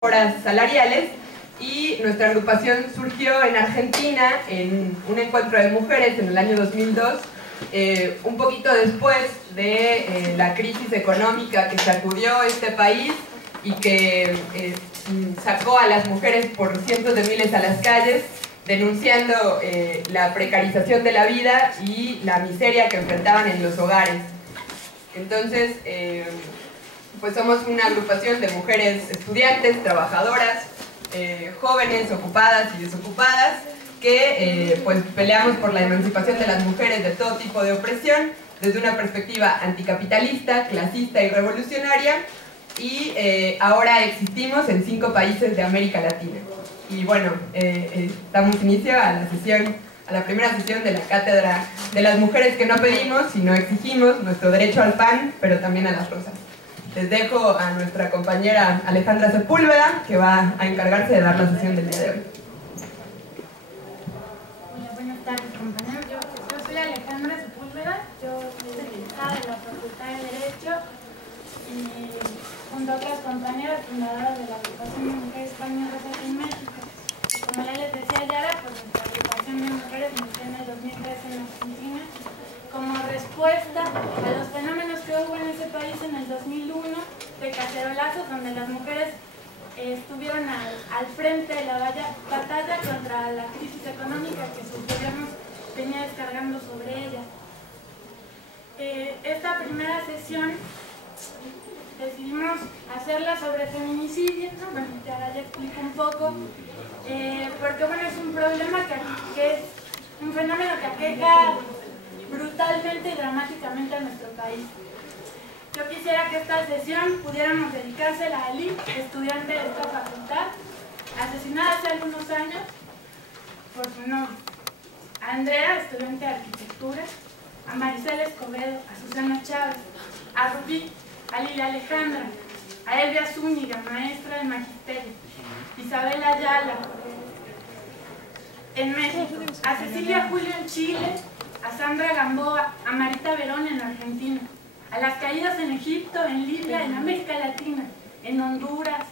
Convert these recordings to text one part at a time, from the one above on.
horas salariales, y nuestra agrupación surgió en Argentina en un encuentro de mujeres en el año 2002, un poquito después de la crisis económica que sacudió este país y que sacó a las mujeres por cientos de miles a las calles, denunciando la precarización de la vida y la miseria que enfrentaban en los hogares. Entonces, pues somos una agrupación de mujeres estudiantes, trabajadoras, jóvenes, ocupadas y desocupadas, que pues peleamos por la emancipación de las mujeres de todo tipo de opresión, desde una perspectiva anticapitalista, clasista y revolucionaria, y ahora existimos en 5 países de América Latina. Y bueno, damos inicio a la primera sesión de la Cátedra de las Mujeres que no pedimos, sino exigimos, nuestro derecho al pan, pero también a las rosas. Les dejo a nuestra compañera Alejandra Sepúlveda, que va a encargarse de dar la sesión del día de hoy. Hola, buenas tardes, compañeros. Yo soy Alejandra Sepúlveda, yo soy egresada de la Facultad de Derecho y junto a otras compañeras fundadoras de la agrupación de mujeres españolas aquí en México. Como ya les decía Yara, pues nuestra agrupación de mujeres nació en el 2013 en Argentina como respuesta a los fenómenos que hubo en ese país en el 2001 de cacerolazos, donde las mujeres estuvieron al frente de la batalla contra la crisis económica que sus gobiernos venía descargando sobre ella. Esta primera sesión decidimos hacerla sobre feminicidio, ¿no? Bueno, ya explico un poco, porque bueno, es un problema que es un fenómeno que aqueja brutalmente y dramáticamente a nuestro país. Yo quisiera que esta sesión pudiéramos dedicársela a Ali, estudiante de esta facultad, asesinada hace algunos años por su novio, a Andrea, estudiante de arquitectura, a Maricela Escobedo, a Susana Chávez, a Rubí, a Lilia Alejandra, a Elvia Zúñiga, maestra de magisterio, Isabela Ayala en México, a Cecilia Julio en Chile, a Sandra Gamboa, a Marita Verón en Argentina, a las caídas en Egipto, en Libia, en América Latina, en Honduras,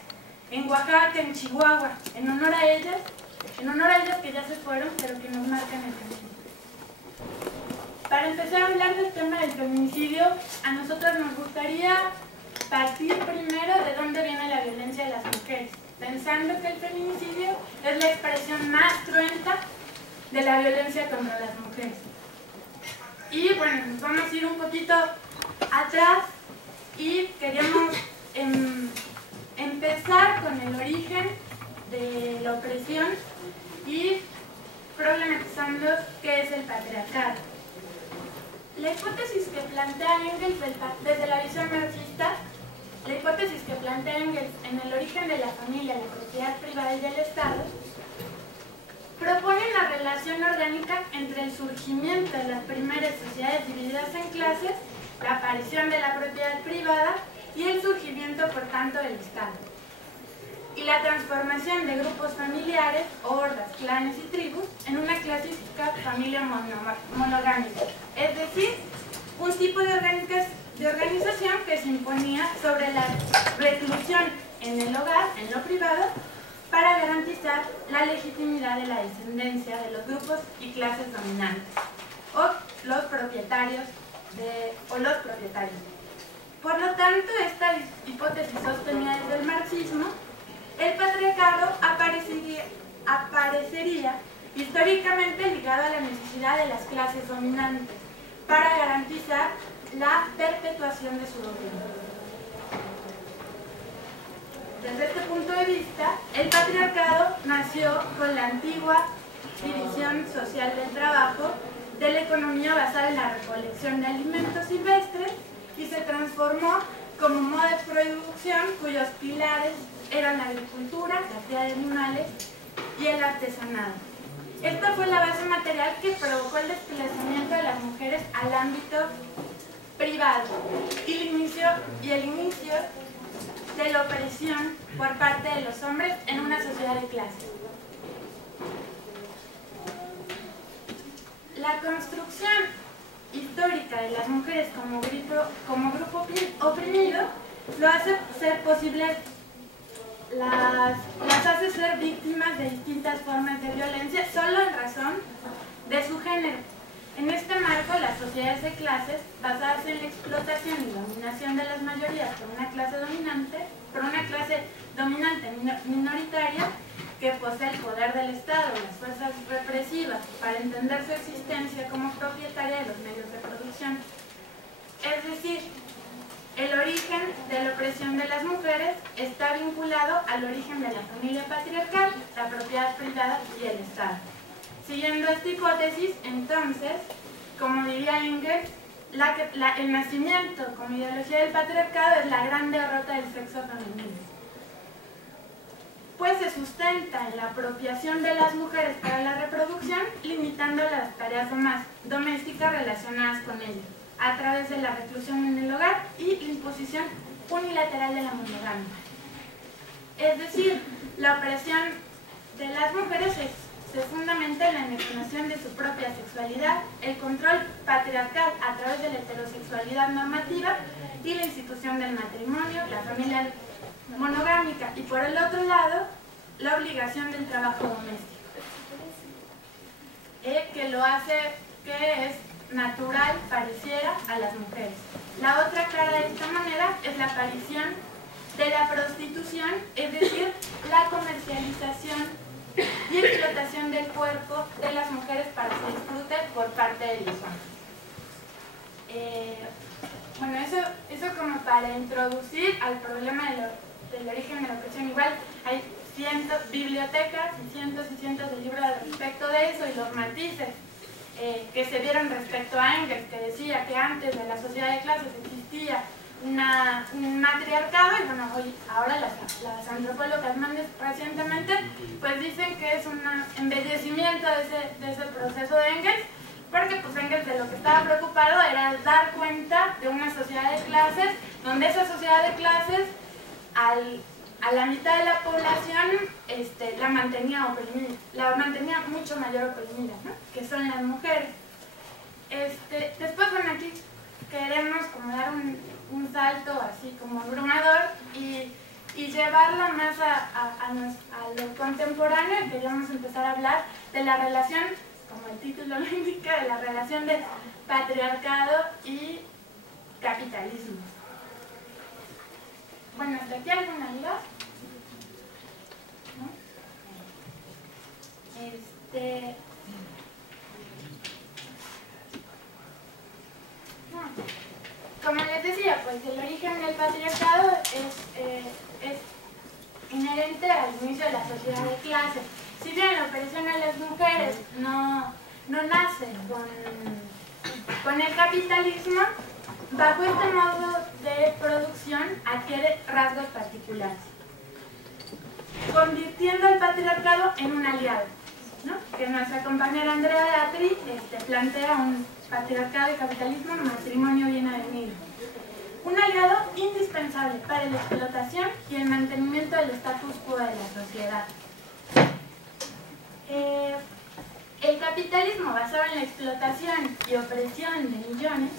en Oaxaca, en Chihuahua, en honor a ellas que ya se fueron, pero que nos marcan el camino. Para empezar a hablar del tema del feminicidio, a nosotros nos gustaría partir primero de dónde viene la violencia de las mujeres, pensando que el feminicidio es la expresión más cruenta de la violencia contra las mujeres. Y bueno, nos vamos a ir un poquito atrás y queríamos empezar con el origen de la opresión y problematizando qué es el patriarcado. La hipótesis que plantea Engels desde la visión marxista, la hipótesis que plantea Engels en el origen de la familia, la propiedad privada y del Estado, propone una relación orgánica entre el surgimiento de las primeras sociedades divididas en clases, la aparición de la propiedad privada y el surgimiento, por tanto, del Estado, y la transformación de grupos familiares, hordas, clanes y tribus en una clásica familia monogámica, es decir, un tipo de organización que se imponía sobre la reclusión en el hogar, en lo privado, para garantizar la legitimidad de la descendencia de los grupos y clases dominantes, o los propietarios. Por lo tanto, esta hipótesis sostenida desde el marxismo, el patriarcado aparecería históricamente ligado a la necesidad de las clases dominantes para garantizar la perpetuación de su dominio. Desde este punto de vista, el patriarcado nació con la antigua división social del trabajo, de la economía basada en la recolección de alimentos silvestres y se transformó como modo de producción cuyos pilares eran la agricultura, la cría de animales y el artesanado. Esta fue la base material que provocó el desplazamiento de las mujeres al ámbito privado y el inicio de la opresión por parte de los hombres en una sociedad de clase. La construcción histórica de las mujeres como grupo oprimido lo hace ser posible las hace ser víctimas de distintas formas de violencia solo en razón de su género. En este marco, las sociedades de clases, basadas en la explotación y dominación de las mayorías por una clase dominante minoritaria que posee el poder del Estado, las fuerzas represivas, para entender su existencia como propietaria de los medios de producción. Es decir, el origen de la opresión de las mujeres está vinculado al origen de la familia patriarcal, la propiedad privada y el Estado. Siguiendo esta hipótesis, entonces, como diría Engels, el nacimiento como ideología del patriarcado es la gran derrota del sexo femenino, pues se sustenta en la apropiación de las mujeres para la reproducción, limitando las tareas domésticas relacionadas con ello, a través de la reclusión en el hogar y la imposición unilateral de la monogamia. Es decir, la opresión de las mujeres se fundamenta en la enajenación de su propia sexualidad, el control patriarcal a través de la heterosexualidad normativa y la institución del matrimonio, la familia monogámica, y por el otro lado, la obligación del trabajo doméstico, que lo hace, que es natural, pareciera, a las mujeres. La otra cara de esta manera es la aparición de la prostitución, es decir, la comercialización y explotación del cuerpo de las mujeres para su disfrute por parte de los hombres. Bueno, eso como para introducir al problema del origen de la opresión. Igual hay bibliotecas y cientos de libros al respecto de eso, y los matices que se dieron respecto a Engels, que decía que antes de la sociedad de clases existía un matriarcado, y bueno, ahora las antropólogas más recientemente pues dicen que es un embellecimiento de ese proceso de Engels, porque pues Engels de lo que estaba preocupado era dar cuenta de una sociedad de clases, donde esa sociedad de clases a la mitad de la población la mantenía oprimida, la mantenía mucho mayor oprimida, ¿no? Que son las mujeres. Después, bueno, aquí queremos como dar un salto así como abrumador y llevarla más a lo contemporáneo, y queríamos empezar a hablar de la relación, como el título lo indica, de la relación de patriarcado y capitalismo. Bueno, ¿hasta aquí alguna duda? ¿No? Como les decía, pues el origen del patriarcado es inherente al inicio de la sociedad de clase. Si bien la opresión a las mujeres no nace con el capitalismo, bajo este modo de producción adquiere rasgos particulares, convirtiendo al patriarcado en un aliado, ¿no? Que nuestra compañera Andrea Beatriz plantea un patriarcado y capitalismo, matrimonio bien avenido. Un aliado indispensable para la explotación y el mantenimiento del status quo de la sociedad. El capitalismo basado en la explotación y opresión de millones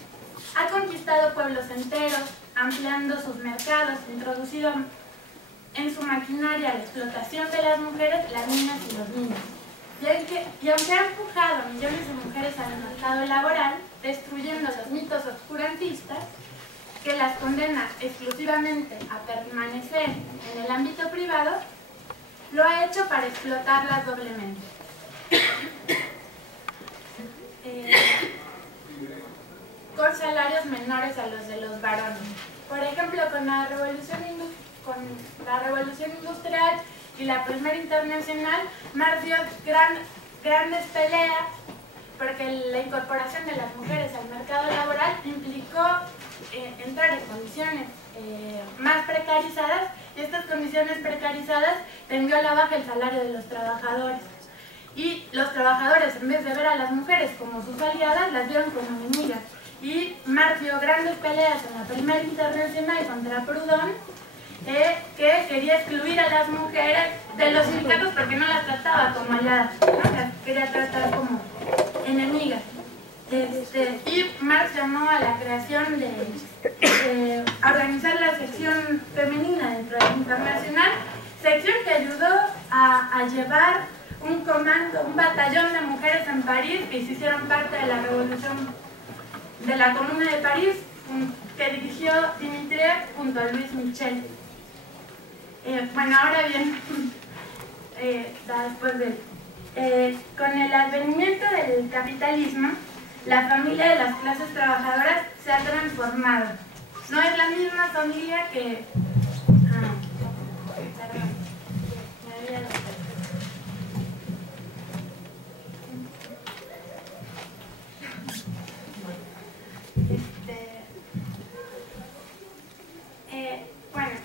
ha conquistado pueblos enteros, ampliando sus mercados, introducido en su maquinaria la explotación de las mujeres, las niñas y los niños. Y aunque ha empujado a millones de mujeres al mercado laboral, destruyendo los mitos oscurantistas que las condena exclusivamente a permanecer en el ámbito privado, lo ha hecho para explotarlas doblemente. Con salarios menores a los de los varones. Por ejemplo, con la revolución industrial y la Primera Internacional, Marx dio grandes peleas porque la incorporación de las mujeres al mercado laboral implicó entrar en condiciones más precarizadas, y estas condiciones precarizadas tendió a la baja el salario de los trabajadores. Y los trabajadores, en vez de ver a las mujeres como sus aliadas, las vieron como enemigas. Y Marx dio grandes peleas en la Primera Internacional contra Proudhon, que quería excluir a las mujeres de los sindicatos porque no las trataba como aliadas, ¿no? Las quería tratar como enemigas. Y Marx llamó a la creación de organizar la sección femenina dentro del Internacional sección que ayudó a llevar un comando, un batallón de mujeres en París que se hicieron parte de la revolución de la Comuna de París, que dirigió Dimitriev junto a Louis Michel. Bueno, ahora bien, después con el advenimiento del capitalismo, la familia de las clases trabajadoras se ha transformado. No es la misma familia que... perdón, me había dado. Bueno,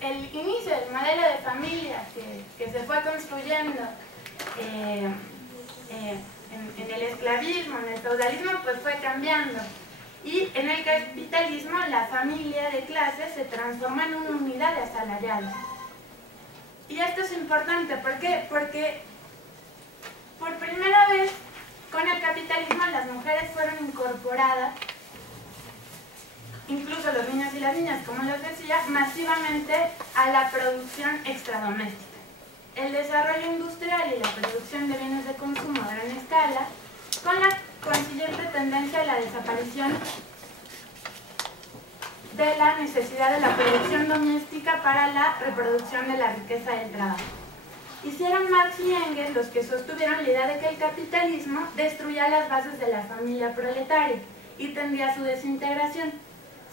el inicio del modelo de familia que se fue construyendo en el esclavismo, en el feudalismo, pues fue cambiando. Y en el capitalismo la familia de clase se transformó en una unidad de asalariados. Y esto es importante, ¿por qué? Porque por primera vez con el capitalismo las mujeres fueron incorporadas, incluso los niños y las niñas, como les decía, masivamente a la producción extradoméstica. El desarrollo industrial y la producción de bienes de consumo a gran escala, con la consiguiente tendencia a la desaparición de la necesidad de la producción doméstica para la reproducción de la riqueza del trabajo. Hicieron Marx y Engels los que sostuvieron la idea de que el capitalismo destruía las bases de la familia proletaria y tendía a su desintegración.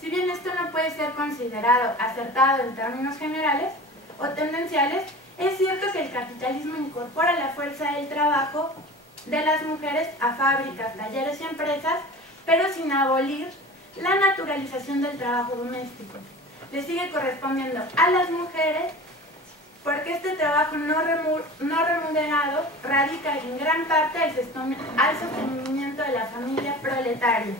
Si bien esto no puede ser considerado acertado en términos generales o tendenciales, es cierto que el capitalismo incorpora la fuerza del trabajo de las mujeres a fábricas, talleres y empresas, pero sin abolir la naturalización del trabajo doméstico. Le sigue correspondiendo a las mujeres porque este trabajo no remunerado radica en gran parte al sostenimiento de la familia proletaria.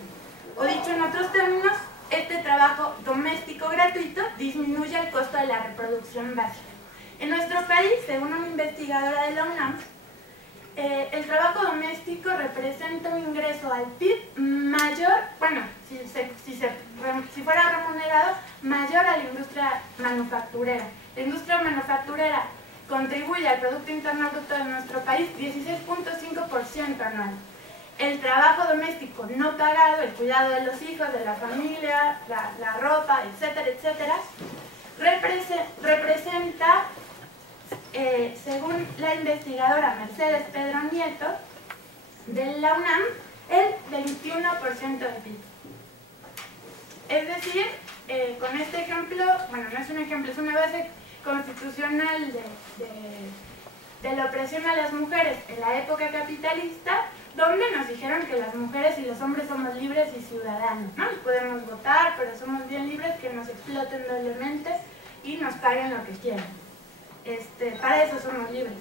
O dicho en otros términos, este trabajo doméstico gratuito disminuye el costo de la reproducción básica. En nuestro país, según una investigadora de la UNAM, el trabajo doméstico representa un ingreso al PIB mayor, bueno, si fuera remunerado, mayor a la industria manufacturera. La industria manufacturera contribuye al Producto Interno Bruto de nuestro país 16.5% anual. El trabajo doméstico no pagado, el cuidado de los hijos, de la familia, la ropa, etcétera, etcétera, representa, según la investigadora Mercedes Pedro Nieto de la UNAM, el 21% del PIB. Es decir, con este ejemplo, bueno, no es un ejemplo, es una base constitucional de la opresión a las mujeres en la época capitalista, donde nos dijeron que las mujeres y los hombres somos libres y ciudadanos, ¿no? Y podemos votar, pero somos bien libres, que nos exploten doblemente y nos paguen lo que quieran. Para eso somos libres.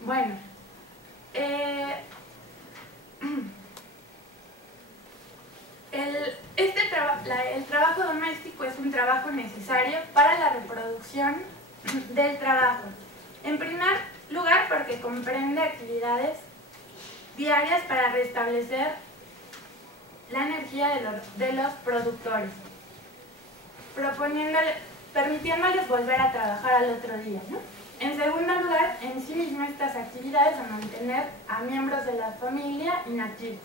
Bueno, el trabajo doméstico es un trabajo necesario para la reproducción del trabajo. En primer lugar, porque comprende actividades diarias para restablecer la energía de los productores, permitiéndoles volver a trabajar al otro día, ¿no? En segundo lugar, en sí mismas estas actividades de mantener a miembros de la familia inactivos,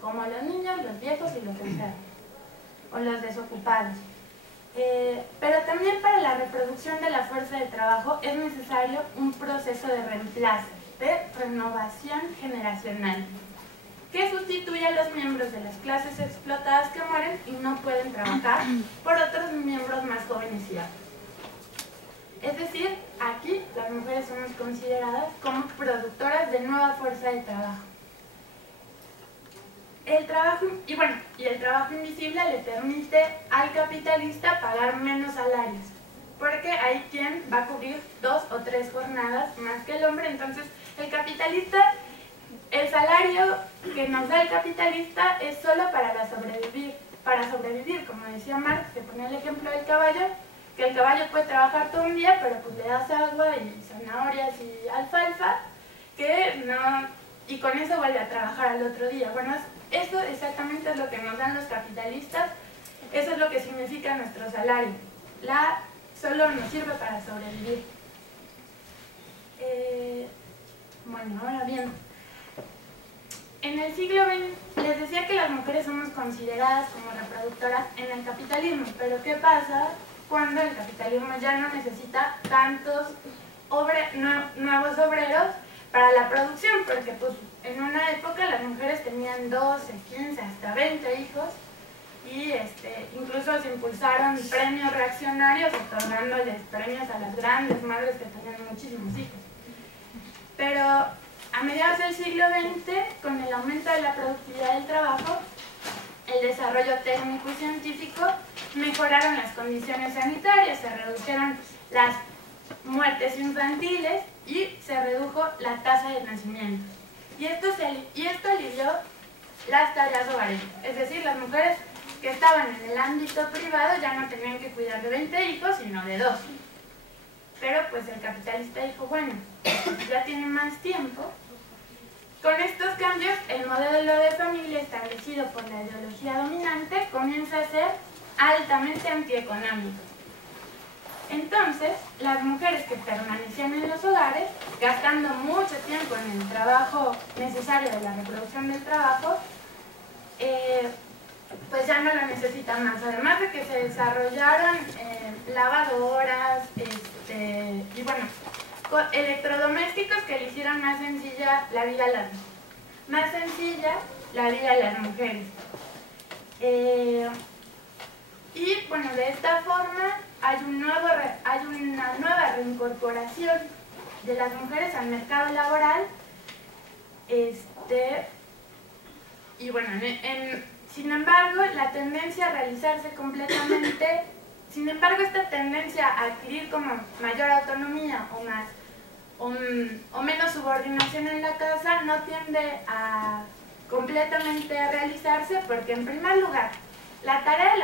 como los niños, los viejos y los enfermos, o los desocupados. Pero también para la reproducción de la fuerza de trabajo es necesario un proceso de reemplazo, de renovación generacional, que sustituye a los miembros de las clases explotadas que mueren y no pueden trabajar por otros miembros más jóvenes y aptos. Es decir, aquí las mujeres somos consideradas como productoras de nueva fuerza de trabajo. El trabajo invisible le permite al capitalista pagar menos salarios, porque hay quien va a cubrir 2 o 3 jornadas más que el hombre. Entonces el capitalista, el salario que nos da el capitalista es solo para sobrevivir, como decía Marx, que ponía el ejemplo del caballo, que el caballo puede trabajar todo un día, pero pues le das agua y zanahorias y alfalfa, y con eso vuelve a trabajar al otro día. Bueno, eso exactamente es lo que nos dan los capitalistas, eso es lo que significa nuestro salario. solo nos sirve para sobrevivir. Bueno, ahora bien, en el siglo XX les decía que las mujeres somos consideradas como reproductoras en el capitalismo, pero ¿qué pasa cuando el capitalismo ya no necesita tantos nuevos obreros para la producción? Porque pues en una época las mujeres tenían 12, 15, hasta 20 hijos y incluso se impulsaron premios reaccionarios otorgándoles premios a las grandes madres que tenían muchísimos hijos. Pero a mediados del siglo XX, con el aumento de la productividad del trabajo, el desarrollo técnico y científico, mejoraron las condiciones sanitarias, se redujeron las muertes infantiles y se redujo la tasa de nacimientos. Y esto alivió las tareas hogareñas, es decir, las mujeres que estaban en el ámbito privado ya no tenían que cuidar de 20 hijos, sino de 2. Pero pues el capitalista dijo, bueno, ya tiene más tiempo. Con estos cambios, el modelo de familia establecido por la ideología dominante comienza a ser altamente antieconómico. Entonces, las mujeres que permanecían en los hogares, gastando mucho tiempo en el trabajo necesario de la reproducción del trabajo, pues ya no lo necesitan más. Además de que se desarrollaron lavadoras y bueno, electrodomésticos que le hicieron más sencilla la vida a las mujeres. Y bueno, de esta forma hay una nueva reincorporación de las mujeres al mercado laboral. Y bueno, sin embargo, la tendencia a realizarse completamente, esta tendencia a adquirir como mayor autonomía o menos subordinación en la casa no tiende a completamente a realizarse, porque en primer lugar, la tarea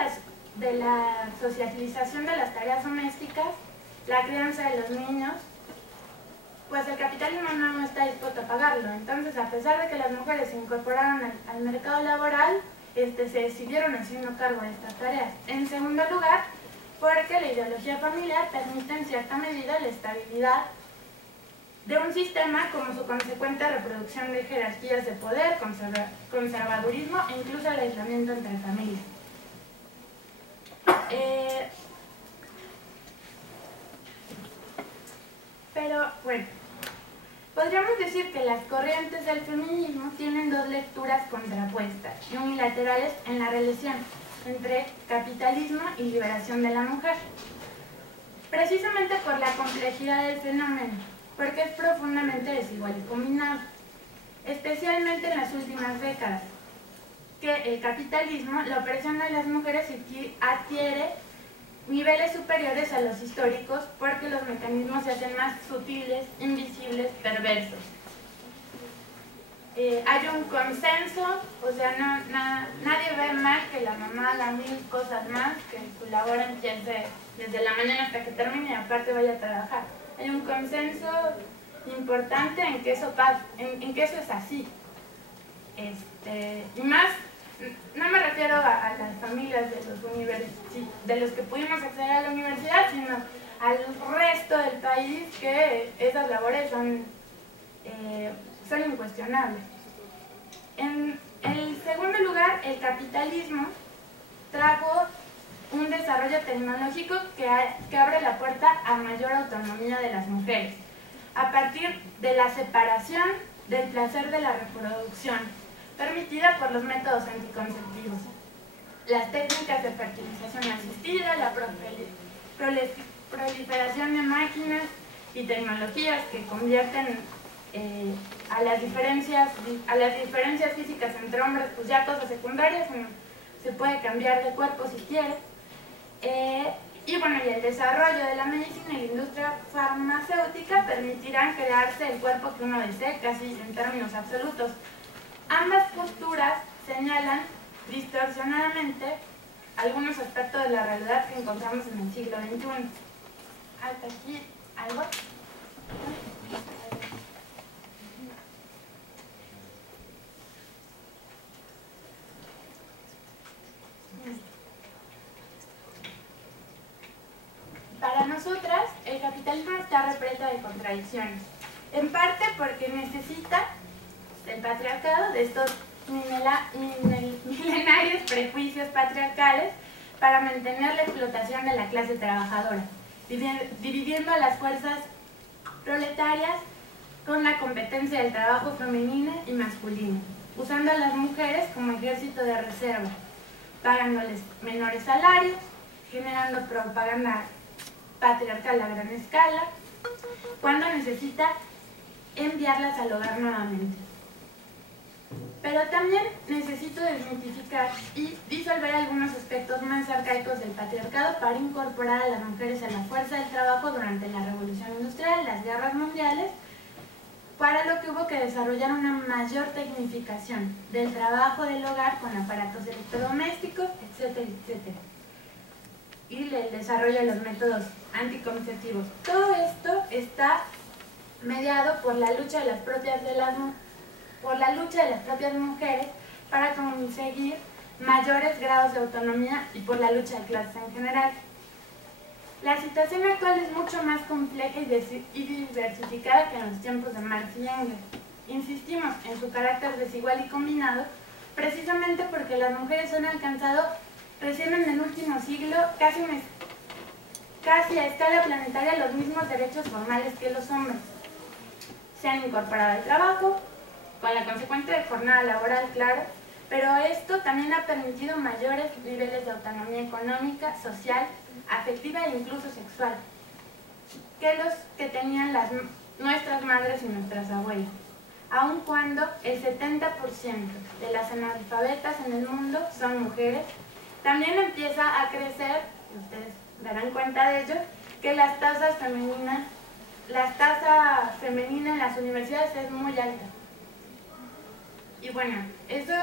de la socialización de las tareas domésticas, la crianza de los niños, pues el capitalismo no está dispuesto a pagarlo. Entonces, a pesar de que las mujeres se incorporaron al mercado laboral, se siguieron haciendo cargo de estas tareas. En segundo lugar, porque la ideología familiar permite en cierta medida la estabilidad de un sistema como su consecuente reproducción de jerarquías de poder, conservadurismo e incluso el aislamiento entre familias. Pero bueno, podríamos decir que las corrientes del feminismo tienen dos lecturas contrapuestas y unilaterales en la relación entre capitalismo y liberación de la mujer. Precisamente por la complejidad del fenómeno, porque es profundamente desigual y combinado, especialmente en las últimas décadas, que el capitalismo, la opresión de las mujeres adquiere niveles superiores a los históricos porque los mecanismos se hacen más sutiles, invisibles, perversos. Hay un consenso, o sea, nadie ve mal que la mamá haga 1000 cosas más, que su labor empiece desde la mañana hasta que termine y aparte vaya a trabajar. Hay un consenso importante en que eso pasa, en que eso es así. Y más, no me refiero a las familias de los que pudimos acceder a la universidad, sino al resto del país, que esas labores son incuestionables. En el segundo lugar, el capitalismo trajo un desarrollo tecnológico que abre la puerta a mayor autonomía de las mujeres, a partir de la separación del placer de la reproducción, permitida por los métodos anticonceptivos, las técnicas de fertilización asistida, la proliferación de máquinas y tecnologías que convierten a las diferencias físicas entre hombres, pues ya cosas secundarias, se puede cambiar de cuerpo si quiere. Y bueno, y el desarrollo de la medicina y la industria farmacéutica permitirán crearse el cuerpo que uno desee, casi en términos absolutos. Ambas posturas señalan distorsionadamente algunos aspectos de la realidad que encontramos en el siglo XXI. Hasta aquí, ¿algo? Para nosotras, el capitalismo está repleto de contradicciones, en parte porque necesita del patriarcado, de estos milenarios prejuicios patriarcales, para mantener la explotación de la clase trabajadora, dividiendo a las fuerzas proletarias con la competencia del trabajo femenino y masculino, usando a las mujeres como ejército de reserva, pagándoles menores salarios, generando propaganda patriarcal a gran escala, cuando necesita enviarlas al hogar nuevamente. Pero también necesito desmitificar y disolver algunos aspectos más arcaicos del patriarcado para incorporar a las mujeres a la fuerza del trabajo durante la Revolución Industrial, las guerras mundiales, para lo que hubo que desarrollar una mayor tecnificación del trabajo del hogar con aparatos electrodomésticos, etcétera, etcétera. Y el desarrollo de los métodos anticonceptivos. Todo esto está mediado por la lucha de las propias mujeres para conseguir mayores grados de autonomía y por la lucha de clases en general. La situación actual es mucho más compleja y diversificada que en los tiempos de Marx y Engels. Insistimos en su carácter desigual y combinado, precisamente porque las mujeres han alcanzado recién en el último siglo, casi a escala planetaria, los mismos derechos formales que los hombres. Se han incorporado al trabajo, con la consecuente jornada laboral, claro, pero esto también ha permitido mayores niveles de autonomía económica, social, afectiva e incluso sexual, que los que tenían nuestras madres y nuestras abuelas, aun cuando el 70% de las analfabetas en el mundo son mujeres. También empieza a crecer, y ustedes darán cuenta de ello, que la tasa femenina en las universidades es muy alta. Y bueno, eso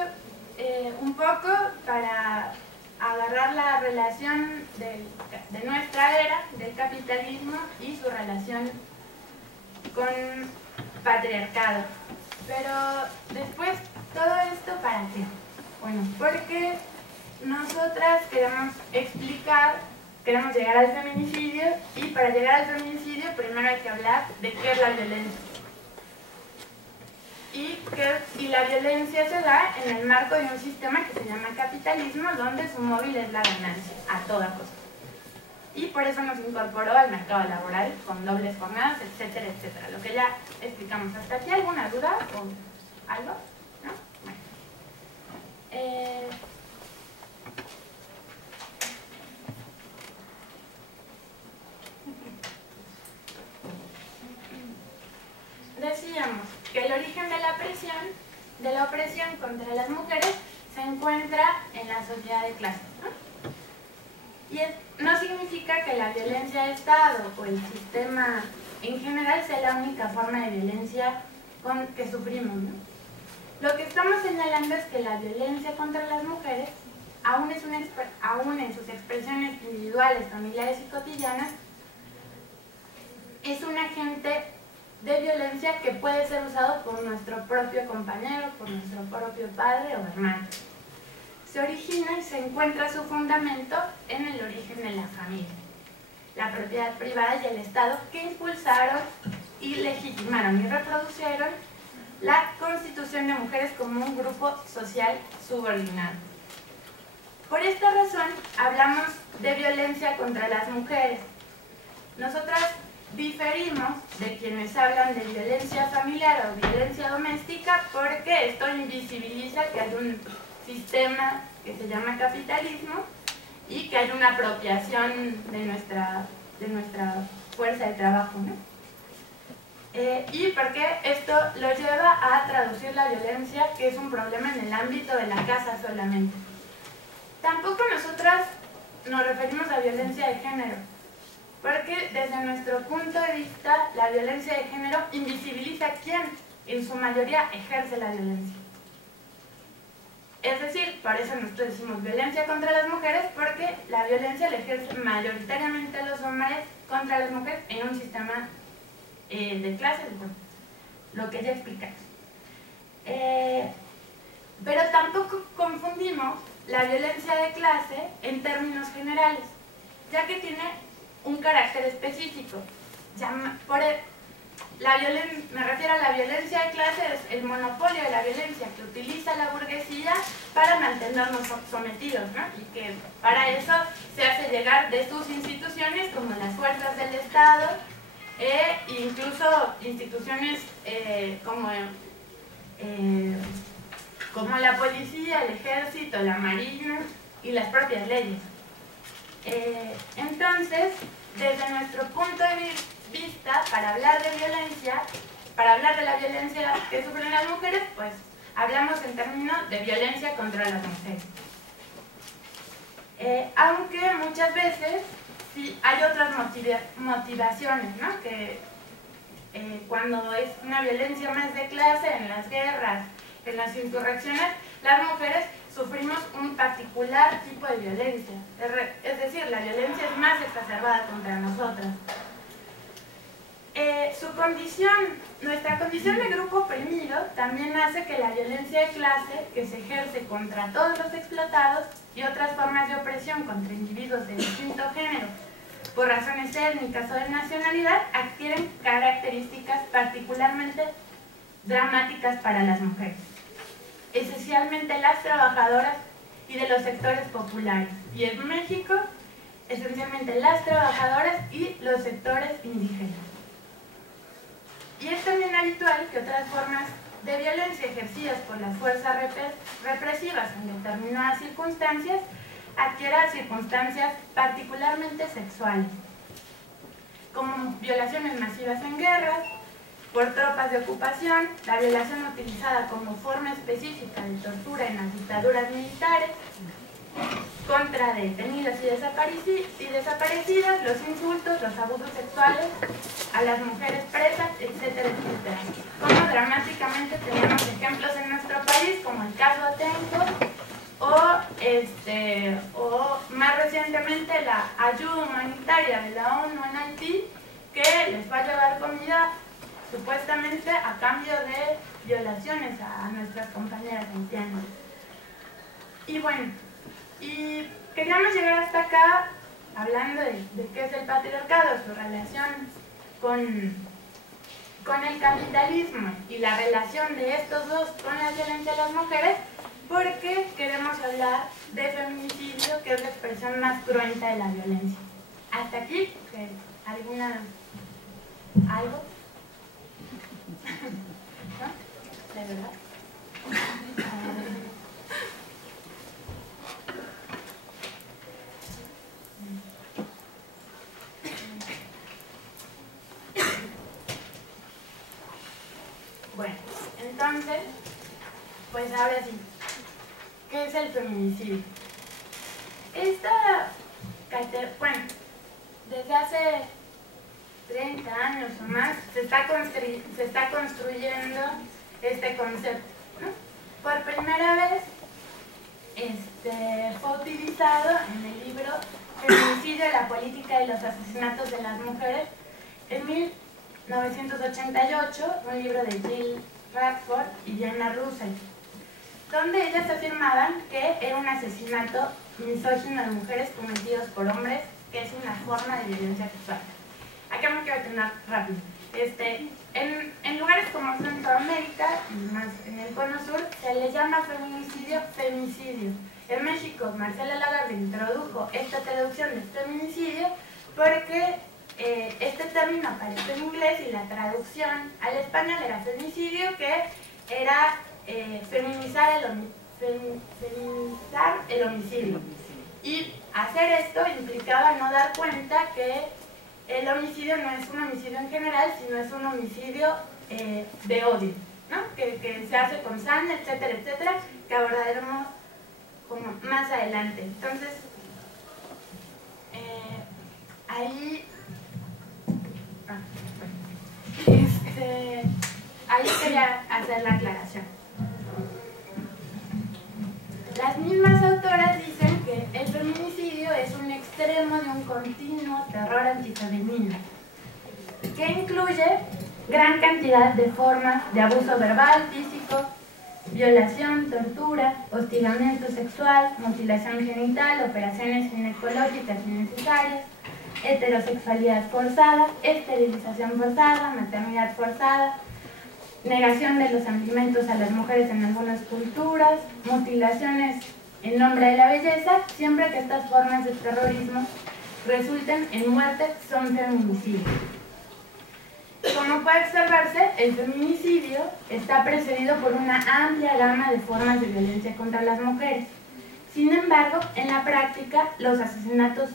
un poco para agarrar la relación de nuestra era, del capitalismo y su relación con patriarcado. Pero después, ¿todo esto para qué? Bueno, porque nosotras queremos llegar al feminicidio, y para llegar al feminicidio primero hay que hablar de qué es la violencia. Y la violencia se da en el marco de un sistema que se llama capitalismo, donde su móvil es la ganancia, a toda costa. Y por eso nos incorporó al mercado laboral con dobles jornadas, etcétera, etcétera. Lo que ya explicamos hasta aquí. ¿Alguna duda o algo? ¿No? Bueno. Decíamos que el origen de la opresión contra las mujeres se encuentra en la sociedad de clases, ¿no? Y no significa que la violencia de Estado o el sistema en general sea la única forma de violencia que sufrimos, ¿no? Lo que estamos señalando es que la violencia contra las mujeres, aún en sus expresiones individuales, familiares y cotidianas, es un agente de violencia que puede ser usado por nuestro propio compañero, por nuestro propio padre o hermano. Se origina y se encuentra su fundamento en el origen de la familia, la propiedad privada y el Estado, que impulsaron y legitimaron y reproducieron la constitución de mujeres como un grupo social subordinado. Por esta razón hablamos de violencia contra las mujeres. Nosotras diferimos de quienes hablan de violencia familiar o violencia doméstica, porque esto invisibiliza que hay un sistema que se llama capitalismo y que hay una apropiación de nuestra fuerza de trabajo, ¿no? Y porque esto lo lleva a traducir la violencia, que es un problema en el ámbito de la casa solamente. Tampoco nosotras nos referimos a violencia de género, porque desde nuestro punto de vista la violencia de género invisibiliza a quien en su mayoría ejerce la violencia. Es decir, por eso nosotros decimos violencia contra las mujeres, porque la violencia la ejercen mayoritariamente los hombres contra las mujeres en un sistema de clases, bueno, lo que ya explicamos. Pero tampoco confundimos la violencia de clase en términos generales, ya que tiene un carácter específico. Me refiero a la violencia de clase, es el monopolio de la violencia que utiliza la burguesía para mantenernos sometidos, ¿no? Y que para eso se hace llegar de sus instituciones como las fuerzas del Estado, incluso instituciones como la policía, el ejército, la marina y las propias leyes. Entonces, desde nuestro punto de vista, para hablar de violencia, para hablar de la violencia que sufren las mujeres, pues hablamos en términos de violencia contra las mujeres. Aunque muchas veces sí hay otras motivaciones, ¿no? Que cuando es una violencia más de clase, en las guerras, en las insurrecciones, las mujeres sufrimos un particular tipo de violencia. Es decir, la violencia es más exacerbada contra nosotras. Nuestra condición de grupo oprimido también hace que la violencia de clase que se ejerce contra todos los explotados y otras formas de opresión contra individuos de distinto género, por razones étnicas o de nacionalidad, adquieren características particularmente dramáticas para las mujeres, esencialmente las trabajadoras y de los sectores populares, y en México, esencialmente las trabajadoras y los sectores indígenas. Y es también habitual que otras formas de violencia ejercidas por las fuerzas represivas en determinadas circunstancias adquieran circunstancias particularmente sexuales, como violaciones masivas en guerras, por tropas de ocupación, la violación utilizada como forma específica de tortura en las dictaduras militares, contra detenidos y desaparecidas, los insultos, los abusos sexuales a las mujeres presas, etcétera, etcétera. Como dramáticamente tenemos ejemplos en nuestro país, como el caso Atenco, o más recientemente la ayuda humanitaria de la ONU en Haití, que les va a llevar comida supuestamente a cambio de violaciones a nuestras compañeras haitianas. Y bueno, y queríamos llegar hasta acá hablando de qué es el patriarcado, su relación con el capitalismo y la relación de estos dos con la violencia de las mujeres, porque queremos hablar de feminicidio, que es la expresión más cruenta de la violencia. Hasta aquí, ¿algo? ¿No? ¿De verdad? Bueno, entonces, pues ahora sí, ¿qué es el feminicidio? Bueno, desde hace 30 años o más se está construyendo este concepto, ¿no? Por primera vez fue utilizado en el libro Feminicidio, la política y los asesinatos de las mujeres en 1988, un libro de Jill Radford y Diana Russell, donde ellas afirmaban que era un asesinato misógino de mujeres cometidos por hombres, que es una forma de violencia sexual. Acá me quiero detener rápido. En lugares como Centroamérica y más en el Cono Sur se le llama feminicidio femicidio. En México, Marcela Lagarde introdujo esta traducción de feminicidio porque este término apareció en inglés y la traducción al español era femicidio, que era feminizar el homicidio. Y hacer esto implicaba no dar cuenta que el homicidio no es un homicidio en general, sino es un homicidio de odio, ¿no? Que se hace con sangre, etcétera, etcétera, que abordaremos como más adelante. Entonces, ahí quería hacer la aclaración. Las mismas autoras dicen que el feminicidio es un extremo de un continuo terror antifemenino, que incluye gran cantidad de formas de abuso verbal, físico, violación, tortura, hostigamiento sexual, mutilación genital, operaciones ginecológicas innecesarias, heterosexualidad forzada, esterilización forzada, maternidad forzada, negación de los alimentos a las mujeres en algunas culturas, mutilaciones en nombre de la belleza, siempre que estas formas de terrorismo resulten en muerte, son feminicidios. Como puede observarse, el feminicidio está precedido por una amplia gama de formas de violencia contra las mujeres. Sin embargo, en la práctica, los asesinatos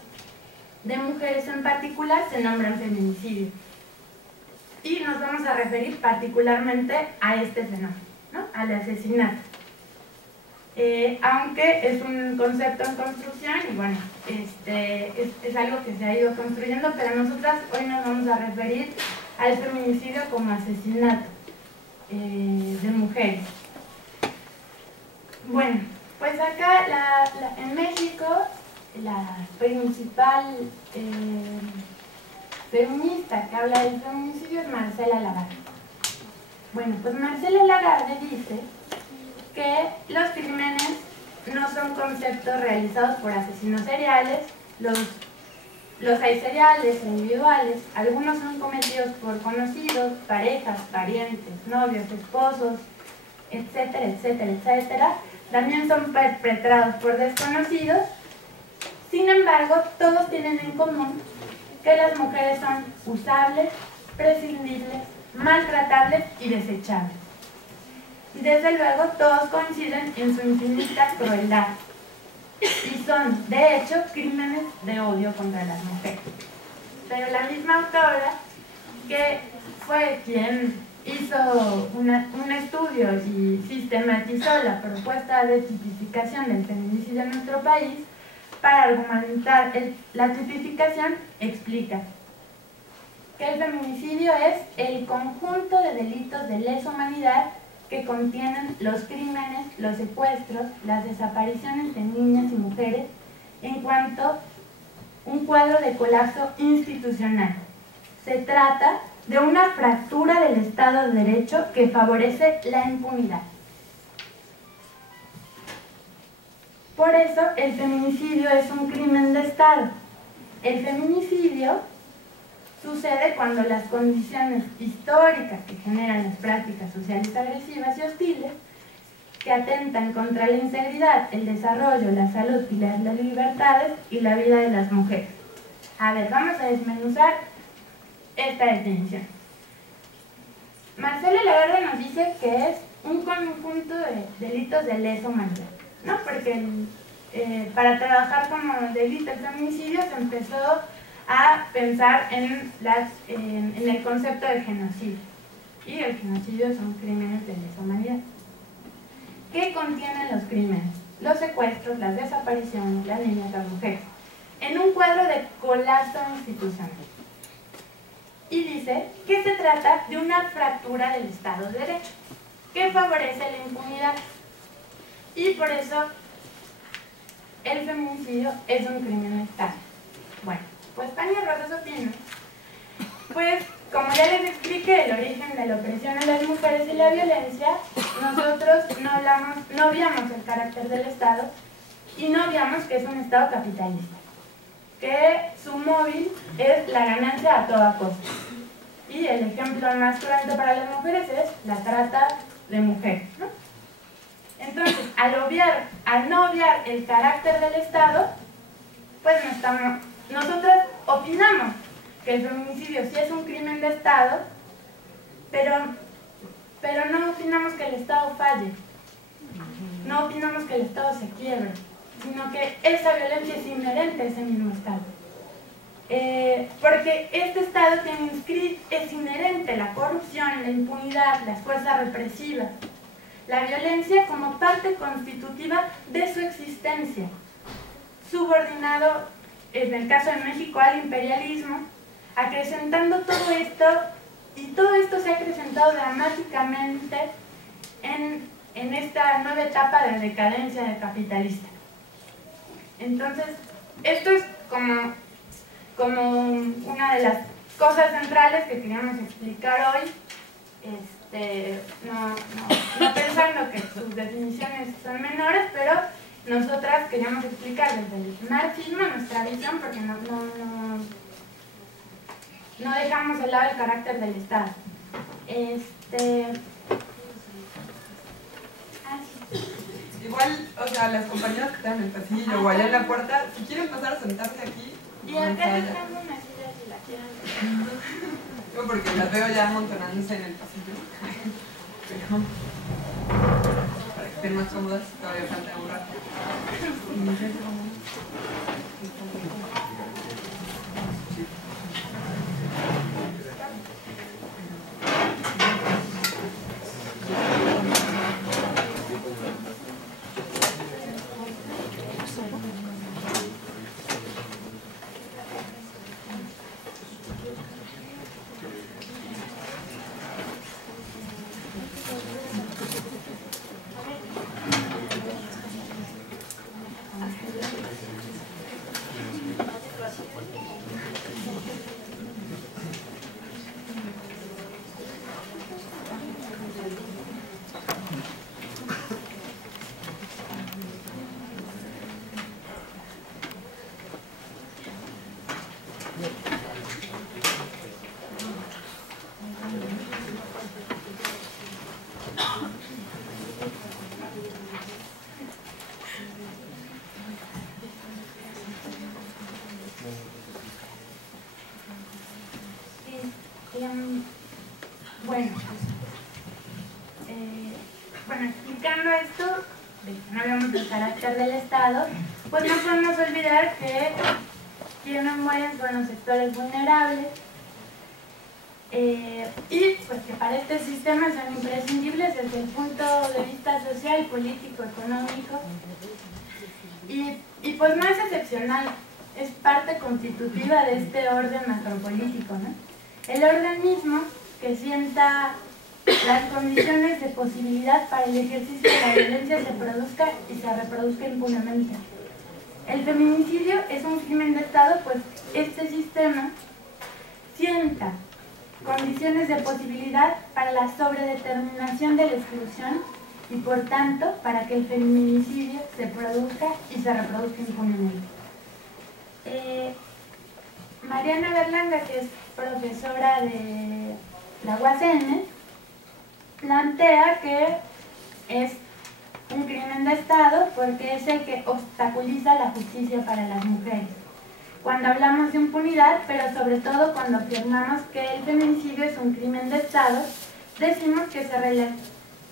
de mujeres en particular se nombran feminicidio. Y nos vamos a referir particularmente a este fenómeno, ¿no? Al asesinato. Aunque es un concepto en construcción y bueno, es algo que se ha ido construyendo, pero nosotras hoy nos vamos a referir al feminicidio como asesinato de mujeres. Bueno, pues acá en México la principal feminista que habla del feminicidio es Marcela Lagarde. Bueno, pues Marcela Lagarde dice que los crímenes no son conceptos realizados por asesinos seriales, los hay seriales e individuales, algunos son cometidos por conocidos, parejas, parientes, novios, esposos, etcétera, etcétera, etcétera. También son perpetrados por desconocidos. Sin embargo, todos tienen en común que las mujeres son usables, prescindibles, maltratables y desechables. Y desde luego todos coinciden en su infinita crueldad y son, de hecho, crímenes de odio contra las mujeres. Pero la misma autora, que fue quien hizo un estudio y sistematizó la propuesta de tipificación del feminicidio en nuestro país, para argumentar la tipificación, explica que el feminicidio es el conjunto de delitos de lesa humanidad que contienen los crímenes, los secuestros, las desapariciones de niñas y mujeres en cuanto un cuadro de colapso institucional. Se trata de una fractura del Estado de Derecho que favorece la impunidad. Por eso el feminicidio es un crimen de Estado. El feminicidio sucede cuando las condiciones históricas que generan las prácticas sociales agresivas y hostiles, que atentan contra la integridad, el desarrollo, la salud y las libertades y la vida de las mujeres. A ver, vamos a desmenuzar esta definición. Marcela Lagarde nos dice que es un conjunto de delitos de lesa humanidad, ¿no? Porque para trabajar como delito el feminicidio se empezó a pensar en el concepto de genocidio. Y el genocidio son crímenes de lesa humanidad. ¿Qué contienen los crímenes? Los secuestros, las desapariciones, las niñas, las mujeres, en un cuadro de colapso institucional. Y dice que se trata de una fractura del Estado de Derecho, que favorece la impunidad. Y por eso el feminicidio es un crimen de Estado. Bueno, pues Tania Rosas opina, pues como ya les expliqué el origen de la opresión a las mujeres y la violencia, nosotros no obviamos el carácter del Estado y no obviamos que es un Estado capitalista, que su móvil es la ganancia a toda costa. Y el ejemplo más cruento para las mujeres es la trata de mujeres, ¿no? Entonces, al no obviar el carácter del Estado, pues nosotras opinamos que el feminicidio sí es un crimen de Estado, pero no opinamos que el Estado falle, no opinamos que el Estado se quiebre, sino que esa violencia es inherente a ese mismo Estado. Porque este Estado es inherente la corrupción, la impunidad, las fuerzas represivas, la violencia como parte constitutiva de su existencia, subordinado, en el caso de México, al imperialismo, acrecentando todo esto, y todo esto se ha acrecentado dramáticamente en esta nueva etapa de decadencia capitalista. Entonces, esto es como una de las cosas centrales que queríamos explicar hoy, no pensando que sus definiciones son menores, pero nosotras queríamos explicar desde el marxismo nuestra visión, porque no dejamos de lado el carácter del Estado. Igual, o sea, las compañeras que están en el pasillo o allá en la puerta, si quieren pasar a sentarse aquí. Y acá les tengo una silla si la quieren. Yo porque las veo ya amontonándose en el pasillo. Pero para que estén más cómodas, todavía falta un rato. Bueno, explicando esto, de que no hablamos del carácter del Estado, pues no podemos olvidar que quienes mueren son los sectores vulnerables y pues que para este sistema son imprescindibles desde el punto de vista social, político, económico y pues no es excepcional, es parte constitutiva de este orden macropolítico, ¿no? El orden mismo que sienta las condiciones de posibilidad para el ejercicio de la violencia se produzca y se reproduzca impunemente. El feminicidio es un crimen de Estado, pues este sistema sienta condiciones de posibilidad para la sobredeterminación de la exclusión y por tanto para que el feminicidio se produzca y se reproduzca impunemente. Mariana Berlanga, que es profesora de la UACN, plantea que es un crimen de Estado porque es el que obstaculiza la justicia para las mujeres. Cuando hablamos de impunidad, pero sobre todo cuando afirmamos que el feminicidio es un crimen de Estado, decimos que se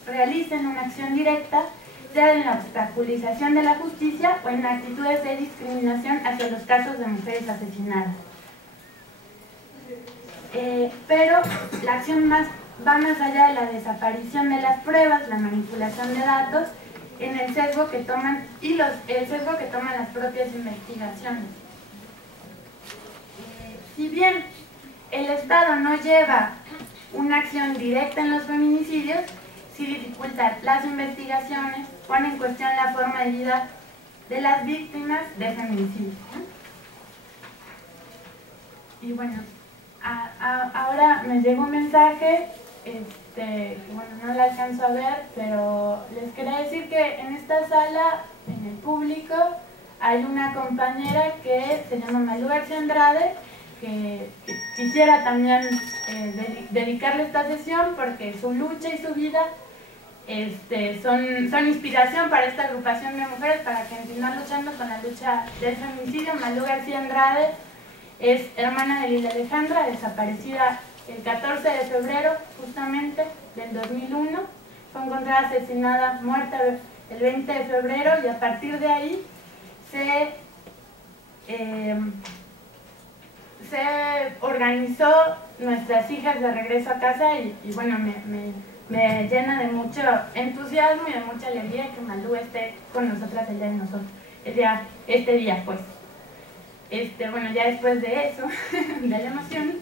realiza en una acción directa, sea en la obstaculización de la justicia o en actitudes de discriminación hacia los casos de mujeres asesinadas. Pero la acción va más allá de la desaparición de las pruebas, la manipulación de datos, en el sesgo que toman el sesgo que toman las propias investigaciones. Si bien el Estado no lleva una acción directa en los feminicidios, sí dificulta las investigaciones, pone en cuestión la forma de vida de las víctimas de feminicidio. Y bueno, ahora me llegó un mensaje, que bueno, no lo alcanzo a ver, pero les quería decir que en esta sala, en el público, hay una compañera que se llama Malú García Andrade, que quisiera también dedicarle esta sesión porque su lucha y su vida son inspiración para esta agrupación de mujeres para continuar luchando con la lucha del feminicidio. Malú García Andrade es hermana de Lila Alejandra, desaparecida el 14 de febrero justamente del 2001. Fue encontrada asesinada, muerta el 20 de febrero y a partir de ahí se organizó Nuestras Hijas de Regreso a Casa y bueno, me llena de mucho entusiasmo y de mucha alegría que Malú esté con nosotras el día este día pues. Bueno, ya después de eso, de la emoción,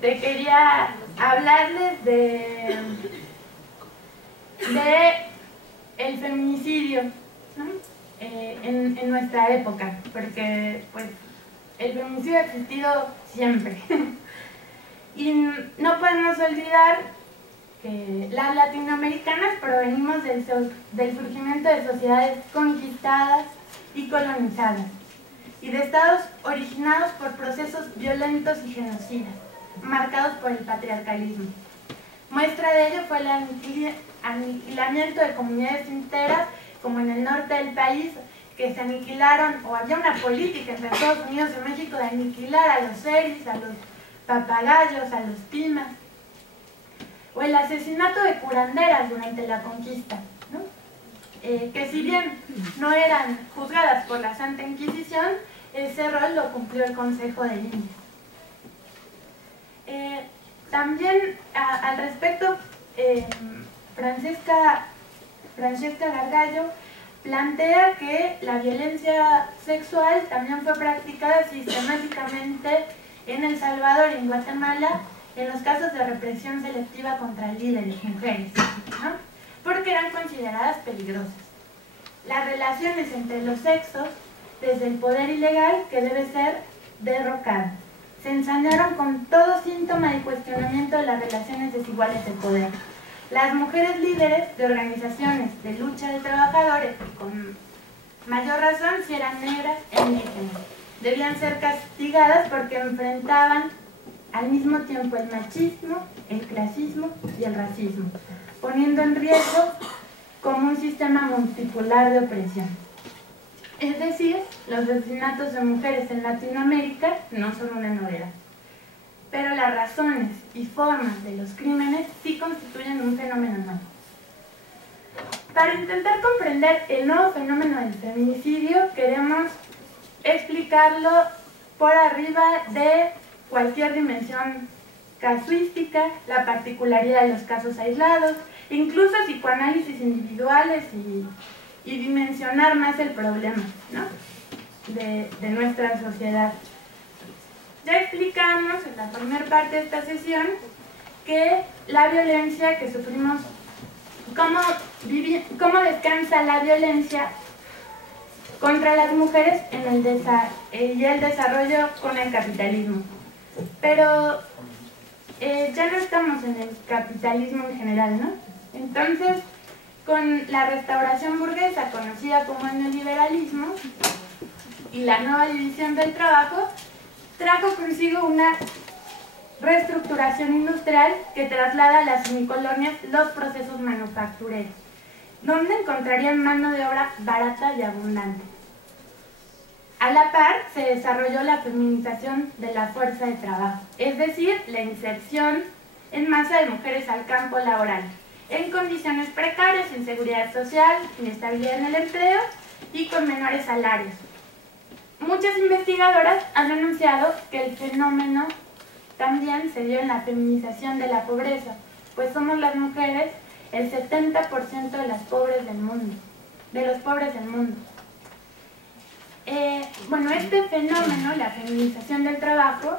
quería hablarles de el feminicidio, ¿no? En nuestra época, porque pues el feminicidio ha existido siempre. Y no podemos olvidar que las latinoamericanas provenimos del surgimiento de sociedades conquistadas y colonizadas, y de estados originados por procesos violentos y genocidas. marcados por el patriarcalismo. Muestra de ello fue el aniquilamiento de comunidades enteras, como en el norte del país, que se aniquilaron, o había una política entre Estados Unidos y México de aniquilar a los seris, a los papagayos, a los pimas, o el asesinato de curanderas durante la conquista, ¿no? Que si bien no eran juzgadas por la Santa Inquisición, ese rol lo cumplió el Consejo de Indias. También al respecto, Francesca Gargallo plantea que la violencia sexual también fue practicada sistemáticamente en El Salvador y en Guatemala en los casos de represión selectiva contra líderes, mujeres, ¿no? Porque eran consideradas peligrosas. Las relaciones entre los sexos, desde el poder ilegal, que debe ser derrocado. Se ensañaron con todo síntoma de cuestionamiento de las relaciones desiguales de poder. Las mujeres líderes de organizaciones de lucha de trabajadores, y con mayor razón si eran negras e indígenas, debían ser castigadas porque enfrentaban al mismo tiempo el machismo, el clasismo y el racismo, poniendo en riesgo como un sistema multipolar de opresión. Es decir, los asesinatos de mujeres en Latinoamérica no son una novedad, pero las razones y formas de los crímenes sí constituyen un fenómeno nuevo. Para intentar comprender el nuevo fenómeno del feminicidio, queremos explicarlo por arriba de cualquier dimensión casuística, la particularidad de los casos aislados, incluso psicoanálisis individuales y dimensionar más el problema, ¿no? de nuestra sociedad. Ya explicamos en la primera parte de esta sesión que la violencia que sufrimos, cómo descansa la violencia contra las mujeres en el desarrollo con el capitalismo. Pero ya no estamos en el capitalismo en general, ¿no? Entonces, con la restauración burguesa, conocida como el neoliberalismo, y la nueva división del trabajo, trajo consigo una reestructuración industrial que traslada a las semicolonias los procesos manufactureros, donde encontrarían mano de obra barata y abundante. A la par, se desarrolló la feminización de la fuerza de trabajo, es decir, la inserción en masa de mujeres al campo laboral, en condiciones precarias, sin seguridad social, inestabilidad en el empleo y con menores salarios. Muchas investigadoras han anunciado que el fenómeno también se dio en la feminización de la pobreza, pues somos las mujeres el 70% de las pobres del mundo, de los pobres del mundo. Bueno, este fenómeno, la feminización del trabajo,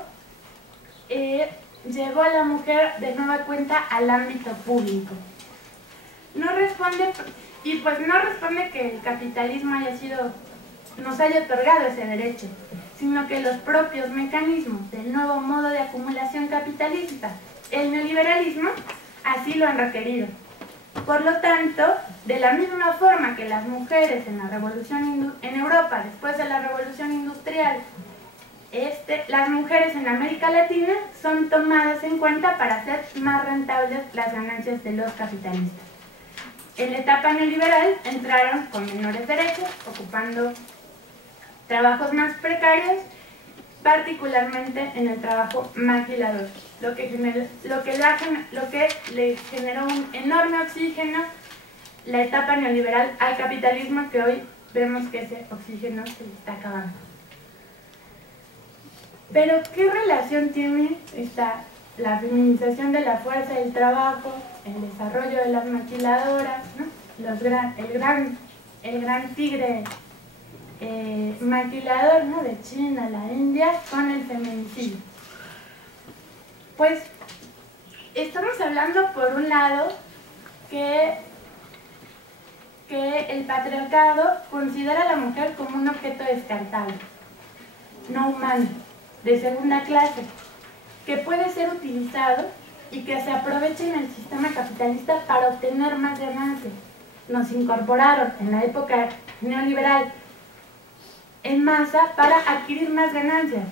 llevó a la mujer de nueva cuenta al ámbito público. No responde que el capitalismo nos haya otorgado ese derecho, sino que los propios mecanismos del nuevo modo de acumulación capitalista, el neoliberalismo, así lo han requerido. Por lo tanto, de la misma forma que las mujeres en Europa, después de la revolución industrial, las mujeres en América Latina son tomadas en cuenta para hacer más rentables las ganancias de los capitalistas. En la etapa neoliberal entraron con menores derechos, ocupando trabajos más precarios, particularmente en el trabajo maquilador, lo que le generó un enorme oxígeno la etapa neoliberal al capitalismo, que hoy vemos que ese oxígeno se está acabando. Pero ¿qué relación tiene la feminización de la fuerza del trabajo, el desarrollo de las maquiladoras, ¿no? el gran tigre maquilador, ¿no? de China, la India, con el feminicidio? Pues estamos hablando por un lado que el patriarcado considera a la mujer como un objeto descartable, no humano, de segunda clase, que puede ser utilizado y que se aprovecha en el sistema capitalista para obtener más ganancias. Nos incorporaron en la época neoliberal en masa para adquirir más ganancias.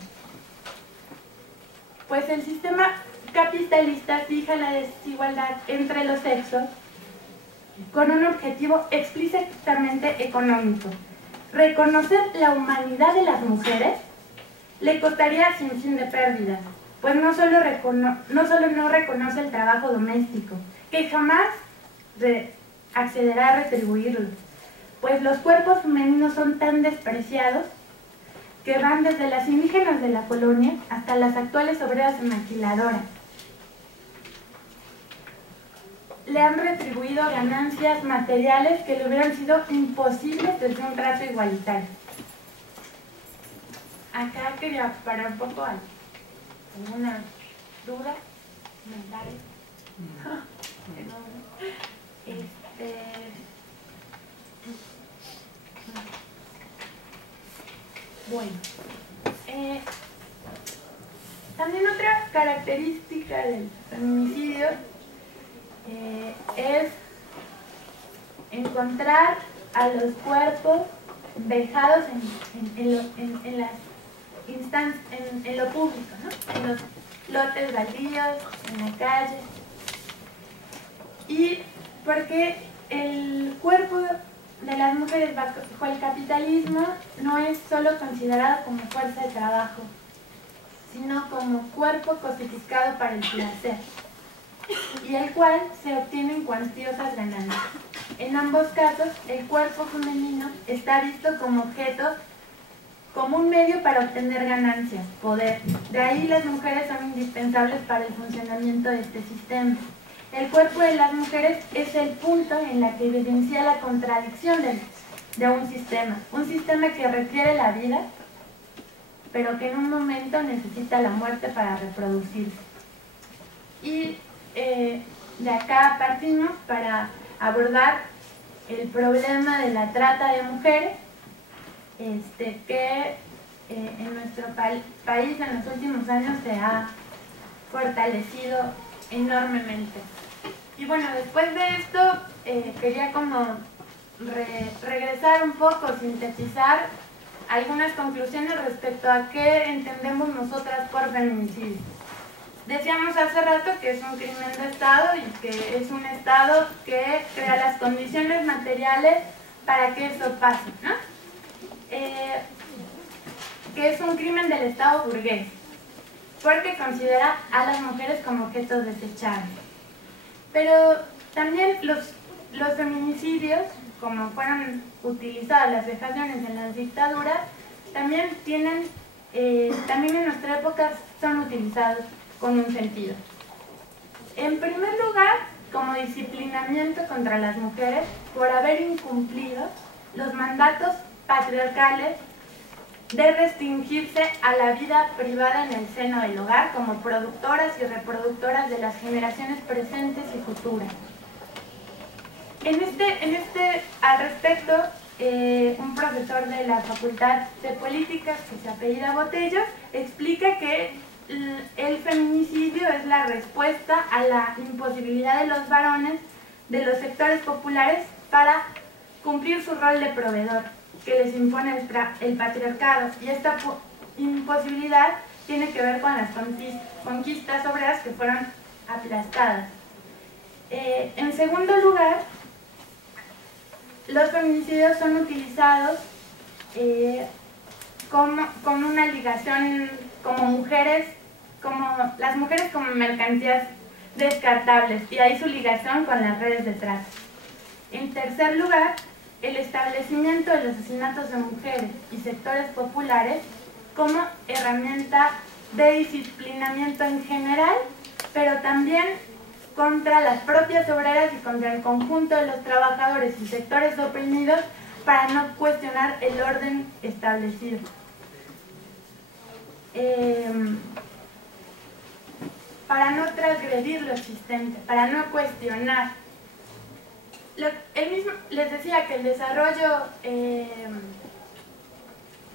pues el sistema capitalista fija la desigualdad entre los sexos con un objetivo explícitamente económico. Reconocer la humanidad de las mujeres le costaría sin fin de pérdidas, pues no solo no reconoce el trabajo doméstico, que jamás accederá a retribuirlo, pues los cuerpos femeninos son tan despreciados que van desde las indígenas de la colonia hasta las actuales obreras maquiladoras. Le han retribuido ganancias materiales que le hubieran sido imposibles desde un trato igualitario. Acá quería parar un poco. ¿Alguna duda? ¿Comentario? Bueno, también otra característica del feminicidio es encontrar a los cuerpos dejados en las instancias, en lo público, ¿no? En los lotes baldíos, en la calle. Y porque el cuerpo de las mujeres bajo el capitalismo no es solo considerado como fuerza de trabajo, sino como cuerpo cosificado para el placer, y el cual se obtienen cuantiosas ganancias. En ambos casos, el cuerpo femenino está visto como objeto, como un medio para obtener ganancias, poder. De ahí las mujeres son indispensables para el funcionamiento de este sistema. El cuerpo de las mujeres es el punto en la que evidencia la contradicción de un sistema que requiere la vida, pero que en un momento necesita la muerte para reproducirse. Y de acá partimos para abordar el problema de la trata de mujeres, que en nuestro país en los últimos años se ha fortalecido enormemente. Y bueno, después de esto quería como regresar un poco, sintetizar algunas conclusiones respecto a qué entendemos nosotras por feminicidio. Decíamos hace rato que es un crimen de Estado y que es un Estado que crea las condiciones materiales para que eso pase, ¿no? Que es un crimen del Estado burgués, porque considera a las mujeres como objetos desechables. Pero también los feminicidios, como fueron utilizadas las vejaciones en las dictaduras, también en nuestra época son utilizados con un sentido. En primer lugar, como disciplinamiento contra las mujeres por haber incumplido los mandatos patriarcales de restringirse a la vida privada en el seno del hogar como productoras y reproductoras de las generaciones presentes y futuras. Al respecto, un profesor de la Facultad de Políticas, que se apellida Botello, explica que el feminicidio es la respuesta a la imposibilidad de los varones de los sectores populares para cumplir su rol de proveedor que les impone el patriarcado, y esta imposibilidad tiene que ver con las conquistas obreras que fueron aplastadas. En segundo lugar, los feminicidios son utilizados con una ligación como las mujeres como mercancías descartables, y ahí su ligación con las redes de trata. En tercer lugar, el establecimiento de los asesinatos de mujeres y sectores populares como herramienta de disciplinamiento en general, pero también contra las propias obreras y contra el conjunto de los trabajadores y sectores oprimidos para no cuestionar el orden establecido. Para no transgredir lo existente, para no cuestionar. Les decía que el desarrollo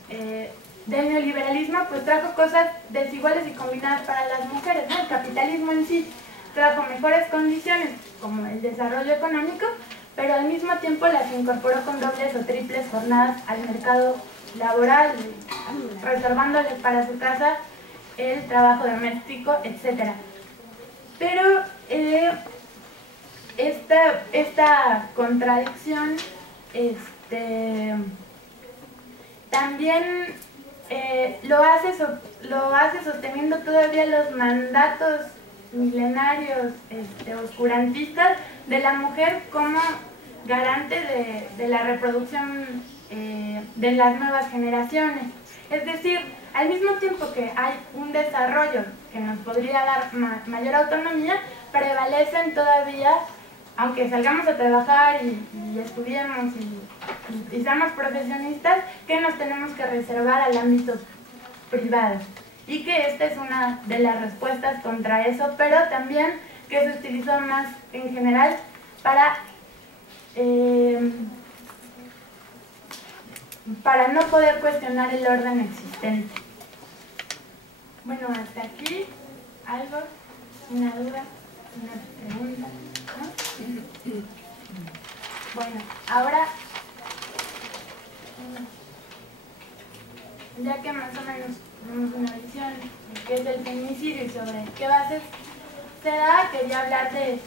del neoliberalismo pues trajo cosas desiguales y combinadas para las mujeres, ¿no? El capitalismo en sí trajo mejores condiciones como el desarrollo económico, pero al mismo tiempo las incorporó con dobles o triples jornadas al mercado laboral, reservándoles para su casa el trabajo doméstico, etc. Pero esta contradicción también lo hace sosteniendo todavía los mandatos milenarios oscurantistas de la mujer como garante de la reproducción de las nuevas generaciones. Es decir, al mismo tiempo que hay un desarrollo que nos podría dar mayor autonomía, prevalecen todavía, aunque salgamos a trabajar y estudiemos y seamos profesionistas, que nos tenemos que reservar al ámbito privado. Y que esta es una de las respuestas contra eso, pero también que se utilizó más en general para no poder cuestionar el orden existente. Bueno, hasta aquí, ¿algo? ¿Una duda? ¿Una pregunta? ¿No? Bueno, ahora, ya que más o menos tenemos una visión de qué es el feminicidio y sobre qué bases se da, quería hablar de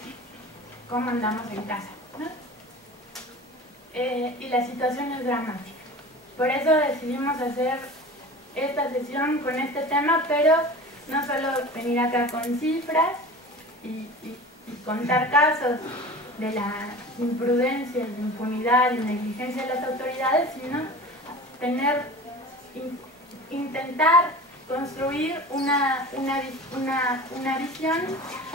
cómo andamos en casa, ¿no? Y la situación es dramática. Por eso decidimos hacer esta sesión con este tema, pero no solo venir acá con cifras y contar casos de la imprudencia, de impunidad y negligencia de las autoridades, sino intentar construir una visión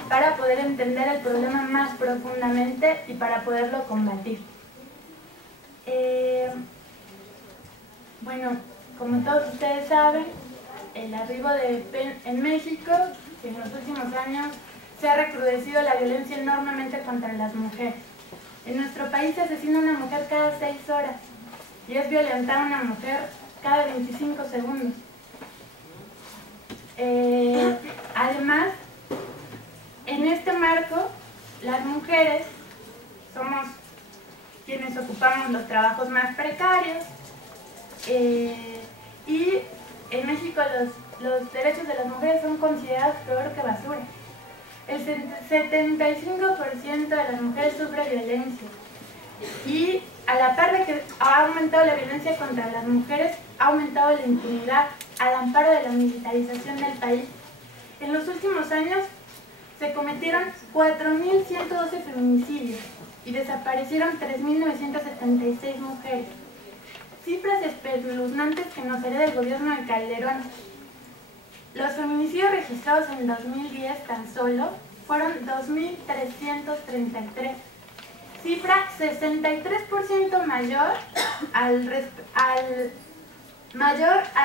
para poder entender el problema más profundamente y para poderlo combatir. Bueno, como todos ustedes saben, el arribo en México, que en los últimos años se ha recrudecido la violencia enormemente contra las mujeres. En nuestro país se asesina a una mujer cada 6 horas y es violentada a una mujer cada 25 segundos. Además, en este marco, las mujeres somos quienes ocupamos los trabajos más precarios, y en México los derechos de las mujeres son considerados peor que basura. El 75% de las mujeres sufre violencia, y a la par de que ha aumentado la violencia contra las mujeres, ha aumentado la impunidad al amparo de la militarización del país. En los últimos años se cometieron 4.112 feminicidios y desaparecieron 3.976 mujeres. Cifras espeluznantes que nos hereda el gobierno de Calderón. Los feminicidios registrados en 2010 tan solo fueron 2.333, cifra 63% mayor a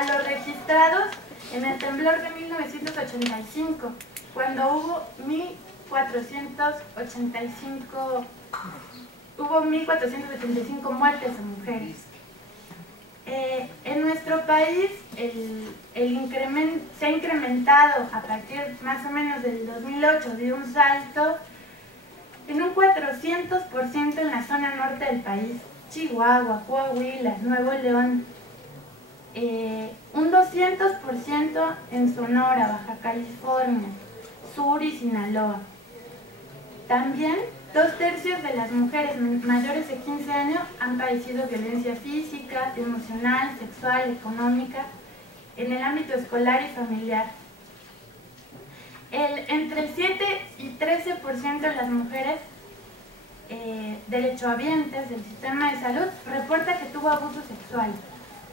los registrados en el temblor de 1985, cuando hubo 1.485 muertes de mujeres. En nuestro país se ha incrementado a partir más o menos del 2008 de un salto en un 400% en la zona norte del país, Chihuahua, Coahuila, Nuevo León, un 200% en Sonora, Baja California, Sur y Sinaloa. También 2/3 de las mujeres mayores de 15 años han padecido violencia física, emocional, sexual, económica, en el ámbito escolar y familiar. Entre el 7 y 13% de las mujeres derechohabientes del sistema de salud reporta que tuvo abuso sexual,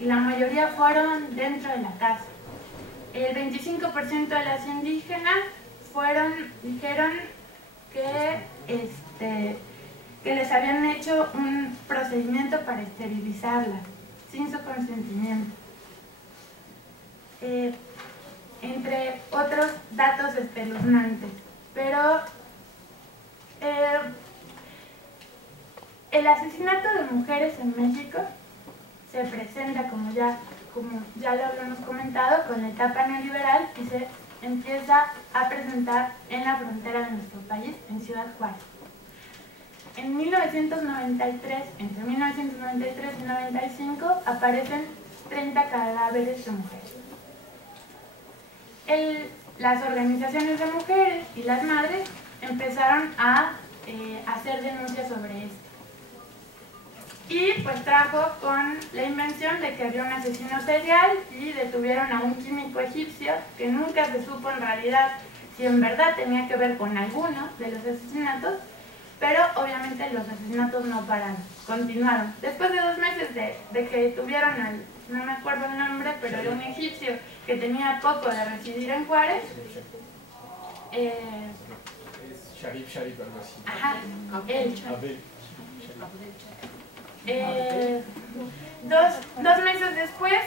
y la mayoría fueron dentro de la casa. El 25% de las indígenas dijeron que les habían hecho un procedimiento para esterilizarlas sin su consentimiento. Entre otros datos espeluznantes. Pero el asesinato de mujeres en México se presenta, como ya lo hemos comentado, con la etapa neoliberal, y se empieza a presentar en la frontera de nuestro país, en Ciudad Juárez. Entre 1993 y 1995 aparecen 30 cadáveres de mujeres. las organizaciones de mujeres y las madres empezaron a hacer denuncias sobre esto. Y pues trajo con la invención de que había un asesino serial y detuvieron a un químico egipcio que nunca se supo en realidad si en verdad tenía que ver con alguno de los asesinatos, pero obviamente los asesinatos no pararon, continuaron. Después de 2 meses de que detuvieron al, no me acuerdo el nombre, pero era un egipcio que tenía poco de residir en Juárez. Sharif, algo así. Ajá, él. Dos meses después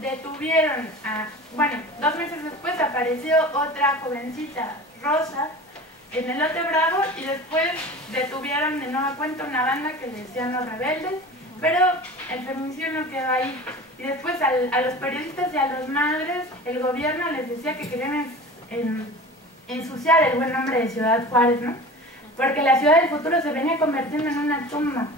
detuvieron a... Bueno, 2 meses después apareció otra jovencita, Rosa, en el Lote Bravo, y después detuvieron de nueva cuenta una banda que le decían Los Rebeldes, pero el feminicidio no quedó ahí. Y después a los periodistas y a las madres, el gobierno les decía que querían ensuciar el buen nombre de Ciudad Juárez, ¿no? Porque la ciudad del futuro se venía convirtiendo en una tumba.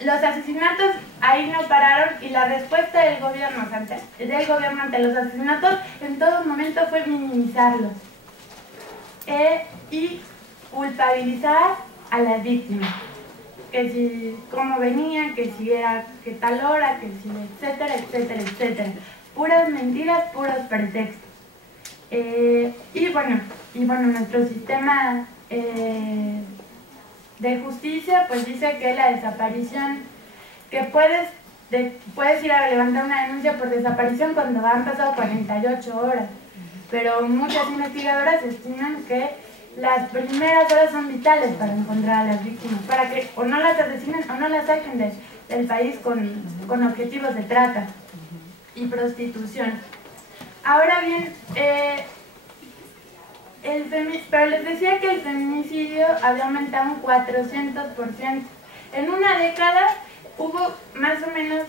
Los asesinatos ahí no pararon y la respuesta del gobierno ante los asesinatos en todo momento fue minimizarlos y culpabilizar a las víctimas, que si cómo venían, que si era que tal hora, que si etcétera, etcétera, etcétera. Puras mentiras, puros pretextos. Y bueno, nuestro sistema de justicia pues dice que la desaparición, que puedes ir a levantar una denuncia por desaparición cuando han pasado 48 horas, pero muchas investigadoras estiman que las primeras horas son vitales para encontrar a las víctimas, para que o no las asesinen o no las saquen del país con objetivos de trata y prostitución. Ahora bien, pero les decía que el feminicidio había aumentado un 400%. En una década hubo más o menos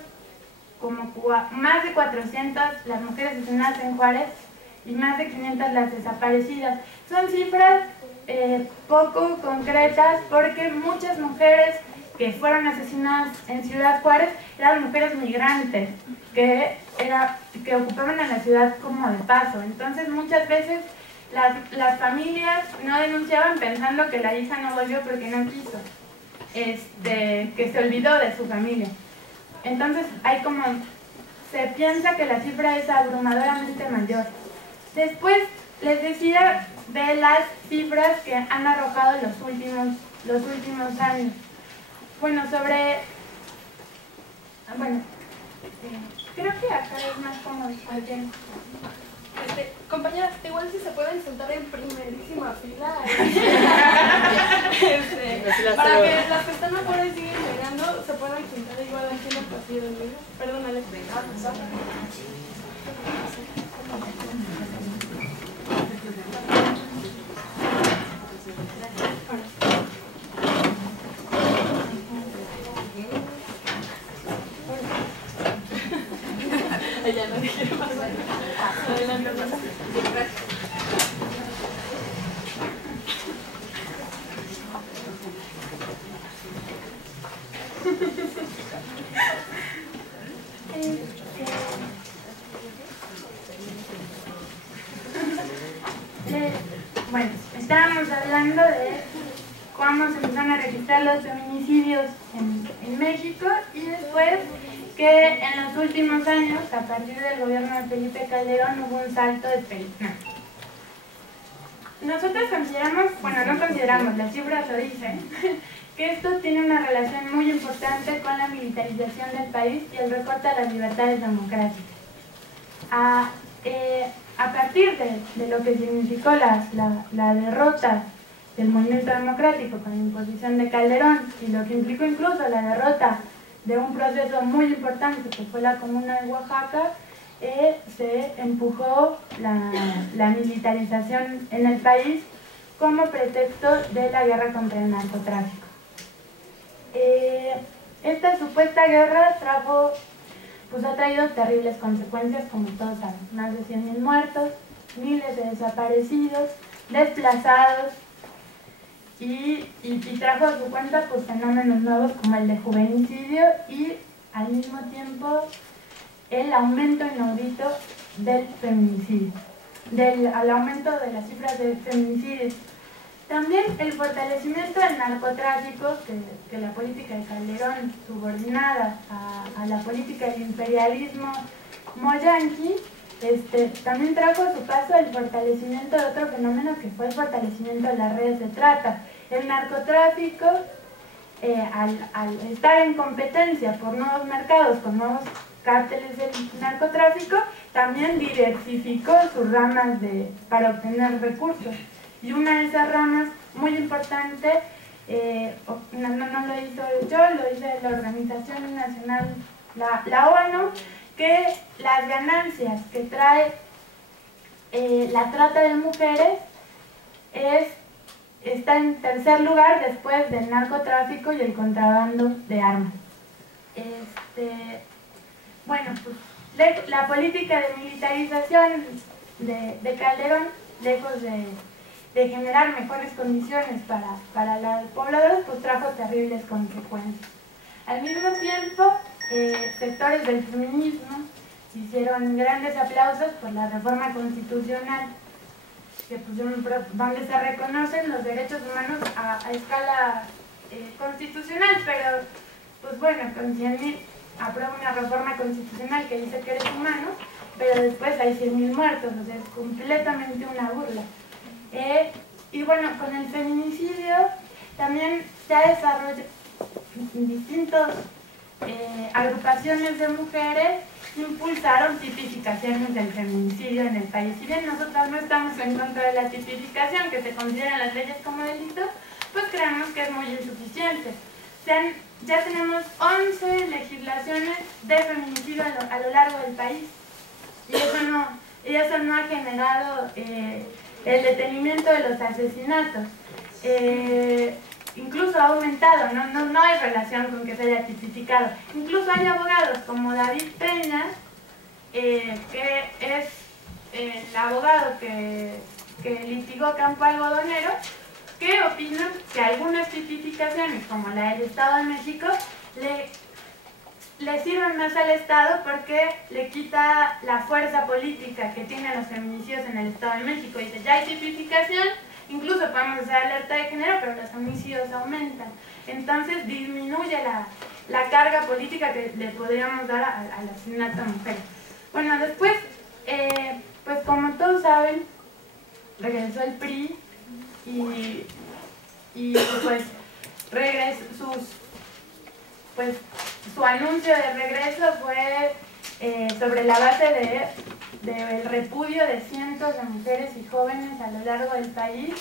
como más de 400 las mujeres asesinadas en Juárez y más de 500 las desaparecidas. Son cifras poco concretas porque muchas mujeres que fueron asesinadas en Ciudad Juárez eran mujeres migrantes que ocupaban a la ciudad como de paso. Entonces muchas veces las familias no denunciaban pensando que la hija no volvió porque no quiso, que se olvidó de su familia. Entonces se piensa que la cifra es abrumadoramente mayor. Después les decía de las cifras que han arrojado los últimos años. Bueno, creo que acá es más cómodo. Compañeras, igual si se pueden sentar en primerísima fila para que las que están afuera y siguen llegando se puedan sentar igual aquí en el pasillo del medio. Perdón, Alex. Ella no quiere pasar. Adelante, Bueno, estábamos hablando de cómo se empezaron a registrar los feminicidios en México y después que en los últimos años, a partir del gobierno de Felipe Calderón, hubo un salto espeluznante. Nosotros consideramos, las cifras lo dicen, que esto tiene una relación muy importante con la militarización del país y el recorte a las libertades democráticas. A partir de lo que significó la derrota del movimiento democrático con la imposición de Calderón y lo que implicó incluso la derrota de un proceso muy importante que fue la Comuna de Oaxaca, se empujó la militarización en el país como pretexto de la guerra contra el narcotráfico. Esta supuesta guerra ha traído terribles consecuencias, como todos saben: más de 100.000 muertos, miles de desaparecidos, desplazados, y trajo a su cuenta fenómenos nuevos como el de juvenicidio y al mismo tiempo el aumento inaudito del feminicidio, al aumento de las cifras de feminicidios. También el fortalecimiento del narcotráfico, que la política de Calderón, subordinada a la política del imperialismo moyanqui, también trajo a su paso el fortalecimiento de otro fenómeno que fue el fortalecimiento de las redes de trata. El narcotráfico, al estar en competencia por nuevos mercados, con nuevos cárteles del narcotráfico, también diversificó sus ramas para obtener recursos. Y una de esas ramas muy importante, no lo hizo yo, lo hizo la Organización Nacional, la ONU, que las ganancias que trae la trata de mujeres está en tercer lugar después del narcotráfico y el contrabando de armas. Bueno, pues la política de militarización de Calderón, lejos de generar mejores condiciones para los pobladores, pues trajo terribles consecuencias. Al mismo tiempo, sectores del feminismo hicieron grandes aplausos por la reforma constitucional, que pusieron, donde se reconocen los derechos humanos a escala constitucional, pero pues bueno, con 100.000 aprueba una reforma constitucional que dice que eres humano, pero después hay 100.000 muertos, o sea, es completamente una burla. Y bueno, con el feminicidio también se ha desarrollado distintas agrupaciones de mujeres impulsaron tipificaciones del feminicidio en el país. Si bien nosotros no estamos en contra de la tipificación, que se considera en las leyes como delito, pues creemos que es muy insuficiente. Ya tenemos 11 legislaciones de feminicidio a lo largo del país, y eso no ha generado el detenimiento de los asesinatos. Incluso ha aumentado, no hay relación con que se haya tipificado. Incluso hay abogados como David Peña, que es el abogado que litigó Campo Algodonero, que opinan que algunas tipificaciones, como la del Estado de México, le sirven más al Estado porque le quita la fuerza política que tienen los feminicidios en el Estado de México. Dice, ya hay tipificación, incluso podemos hacer alerta de género, pero los homicidios aumentan. Entonces disminuye la carga política que le podríamos dar al asesinato a mujeres. Bueno, después, pues como todos saben, regresó el PRI y pues su anuncio de regreso fue sobre la base del repudio de cientos de mujeres y jóvenes a lo largo del país,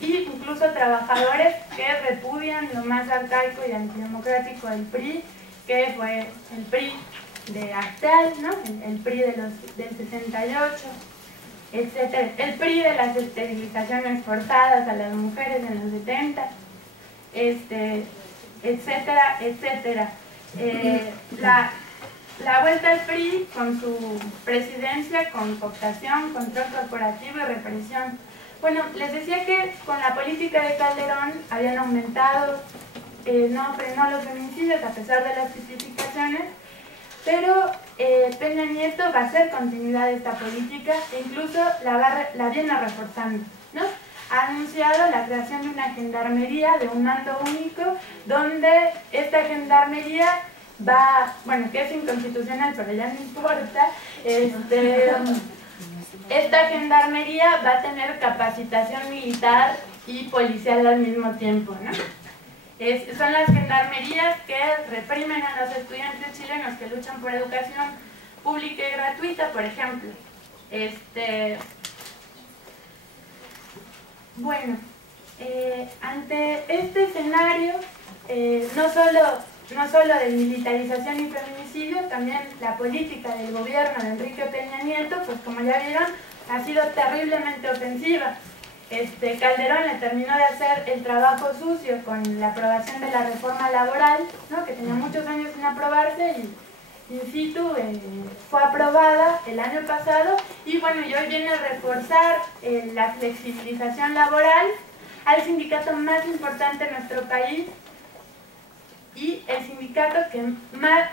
y incluso trabajadores que repudian lo más arcaico y antidemocrático del PRI, que fue el PRI de Acteal, ¿no? El PRI del 68, etc. El PRI de las esterilizaciones forzadas a las mujeres en los 70, etcétera, etcétera. La vuelta al PRI con su presidencia, con cooptación, control corporativo y represión. Bueno, les decía que con la política de Calderón habían aumentado, no frenó los feminicidios a pesar de las tipificaciones, pero Peña Nieto va a hacer continuidad de esta política e incluso la viene reforzando, ¿no? Ha anunciado la creación de una gendarmería, de un mando único, donde esta gendarmería bueno, que es inconstitucional, pero ya no importa, esta gendarmería va a tener capacitación militar y policial al mismo tiempo, ¿no? Son las gendarmerías que reprimen a los estudiantes chilenos que luchan por educación pública y gratuita, por ejemplo. Bueno, ante este escenario, no solo de militarización y feminicidio, también la política del gobierno de Enrique Peña Nieto, pues como ya vieron, ha sido terriblemente ofensiva. Calderón le terminó de hacer el trabajo sucio con la aprobación de la reforma laboral, ¿no? Que tenía muchos años sin aprobarse y in situ fue aprobada el año pasado, y bueno, y hoy viene a reforzar la flexibilización laboral al sindicato más importante de nuestro país, y el sindicato que más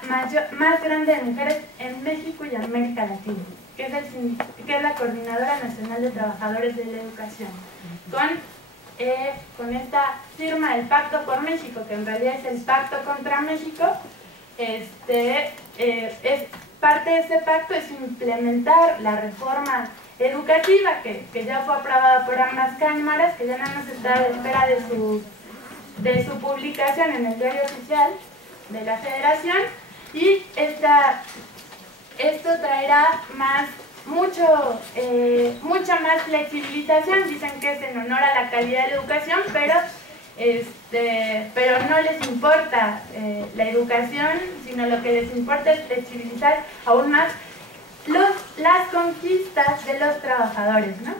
grande de mujeres en México y América Latina, que es la Coordinadora Nacional de Trabajadores de la Educación, con esta firma del Pacto por México, que en realidad es el Pacto contra México. Parte de ese pacto es implementar la reforma educativa que ya fue aprobada por ambas cámaras, que ya no nos está a la espera de su publicación en el diario oficial de la Federación, y esto traerá mucha más flexibilización. Dicen que es en honor a la calidad de la educación, pero no les importa la educación, sino lo que les importa es flexibilizar aún más las conquistas de los trabajadores, ¿no?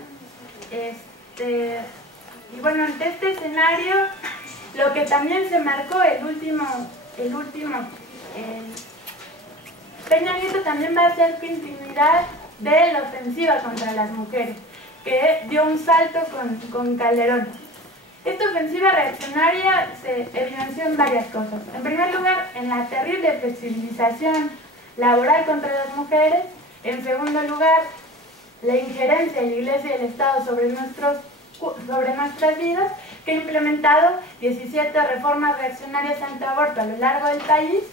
Y bueno, ante este escenario, lo que también se marcó Peña Nieto también va a hacer continuidad de la ofensiva contra las mujeres, que dio un salto con Calderón. Esta ofensiva reaccionaria se evidenció en varias cosas. En primer lugar, en la terrible flexibilización laboral contra las mujeres. En segundo lugar, la injerencia de la Iglesia y el Estado sobre nuestras vidas, que ha implementado 17 reformas reaccionarias antiaborto a lo largo del país,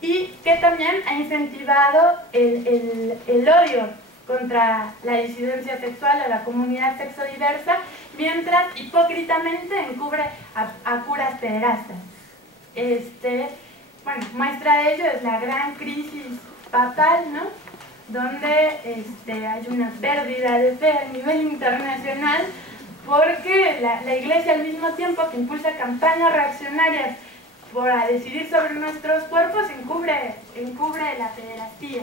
y que también ha incentivado el odio contra la disidencia sexual o la comunidad sexodiversa, mientras hipócritamente encubre a curas pederastas. Bueno, muestra de ello es la gran crisis papal, ¿no? Donde hay una pérdida de fe a nivel internacional, porque la Iglesia, al mismo tiempo que impulsa campañas reaccionarias para decidir sobre nuestros cuerpos, encubre la pederastía.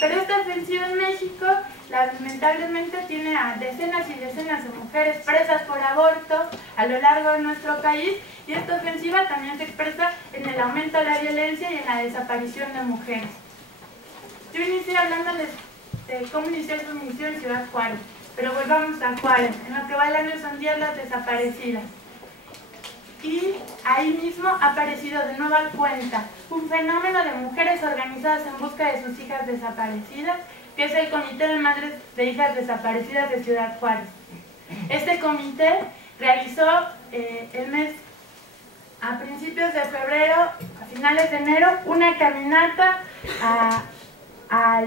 Pero esta ofensiva en México, lamentablemente, tiene a decenas y decenas de mujeres presas por aborto a lo largo de nuestro país, y esta ofensiva también se expresa en el aumento de la violencia y en la desaparición de mujeres. Yo inicié hablándoles de cómo inició el feminicidio en Ciudad Juárez, pero volvamos a Juárez. En lo que va el año son 10 las desaparecidas. Y ahí mismo ha aparecido de nueva cuenta un fenómeno de mujeres organizadas en busca de sus hijas desaparecidas, que es el Comité de Madres de Hijas Desaparecidas de Ciudad Juárez. Este comité realizó a principios de febrero, a finales de enero, una caminata a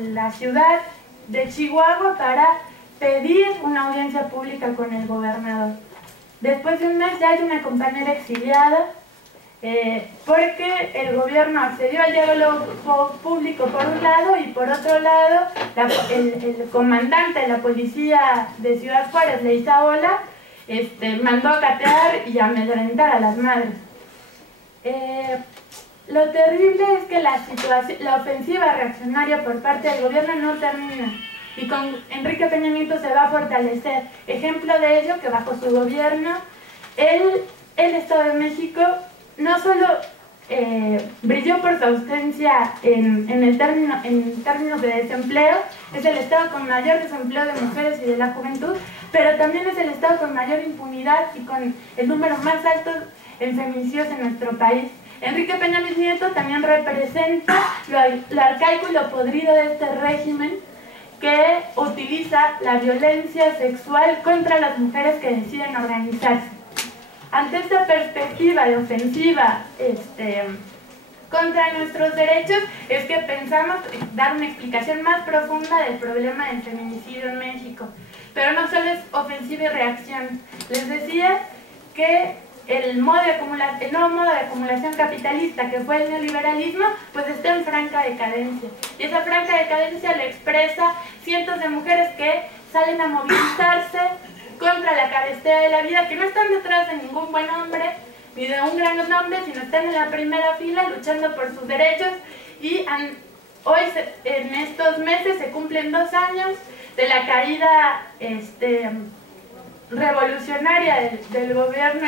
la ciudad de Chihuahua para pedir una audiencia pública con el gobernador. Después de un mes ya hay una compañera exiliada, porque el gobierno accedió al diálogo público por un lado, y por otro lado el comandante de la policía de Ciudad Juárez, Leizaola, mandó a catear y amedrentar a las madres. Lo terrible es que la ofensiva reaccionaria por parte del gobierno no termina, y con Enrique Peña Nieto se va a fortalecer. Ejemplo de ello, que bajo su gobierno el Estado de México no solo brilló por su ausencia en términos de desempleo, es el Estado con mayor desempleo de mujeres y de la juventud, pero también es el Estado con mayor impunidad y con el número más alto en feminicidios en nuestro país. Enrique Peña Nieto también representa lo arcaico y lo podrido de este régimen, que utiliza la violencia sexual contra las mujeres que deciden organizarse. Ante esta perspectiva de ofensiva contra nuestros derechos, es que pensamos dar una explicación más profunda del problema del feminicidio en México. Pero no solo es ofensiva y reacción. Les decía que el nuevo modo de acumulación capitalista, que fue el neoliberalismo, pues está en franca decadencia. Y esa franca decadencia lo expresa cientos de mujeres que salen a movilizarse contra la carestía de la vida, que no están detrás de ningún buen hombre ni de un gran hombre, sino están en la primera fila luchando por sus derechos. Y hoy, en estos meses, se cumplen 2 años de la caída revolucionaria del gobierno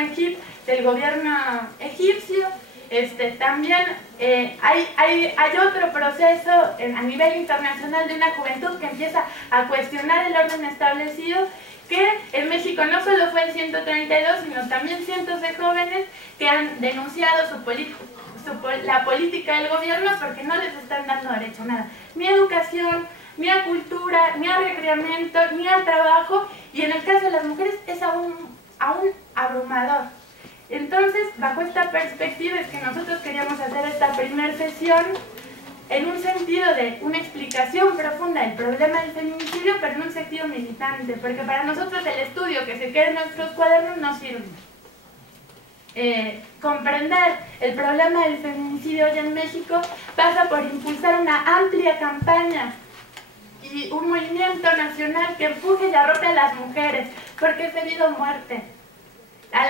egipcio, También hay otro proceso a nivel internacional de una juventud que empieza a cuestionar el orden establecido, que en México no solo fue el 132, sino también cientos de jóvenes que han denunciado la política del gobierno porque no les están dando derecho a nada, ni a educación, ni a cultura, ni a recreamiento, ni al trabajo, y en el caso de las mujeres es aún abrumador. Entonces, bajo esta perspectiva es que nosotros queríamos hacer esta primera sesión en un sentido de una explicación profunda del problema del feminicidio, pero en un sentido militante, porque para nosotros el estudio que se quede en nuestros cuadernos no sirve. Comprender el problema del feminicidio hoy en México pasa por impulsar una amplia campaña y un movimiento nacional que empuje y arrope a las mujeres, porque es debido a muerte. A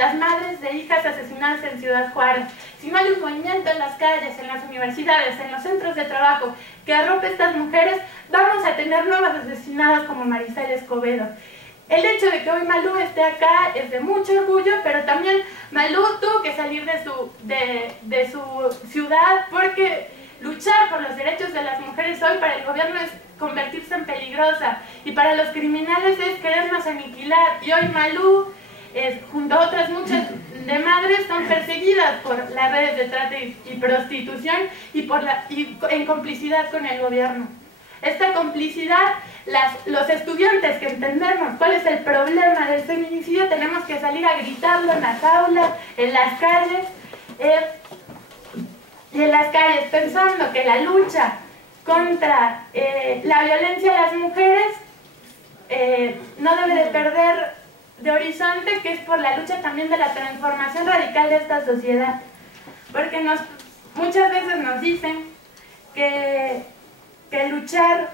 las madres de hijas asesinadas en Ciudad Juárez. Si no hay un movimiento en las calles, en las universidades, en los centros de trabajo que arrope a estas mujeres, vamos a tener nuevas asesinadas como Marisela Escobedo. El hecho de que hoy Malú esté acá es de mucho orgullo, pero también Malú tuvo que salir de su ciudad porque luchar por los derechos de las mujeres hoy para el gobierno es convertirse en peligrosa y para los criminales es querernos aniquilar. Y hoy Malú, junto a otras muchas de madres, son perseguidas por las redes de trata y prostitución y en complicidad con el gobierno. Esta complicidad, los estudiantes que entendemos cuál es el problema del feminicidio, tenemos que salir a gritarlo en las aulas, en las calles, pensando que la lucha contra la violencia a las mujeres no debe de perder de horizonte, que es por la lucha también de la transformación radical de esta sociedad. Porque muchas veces nos dicen que luchar,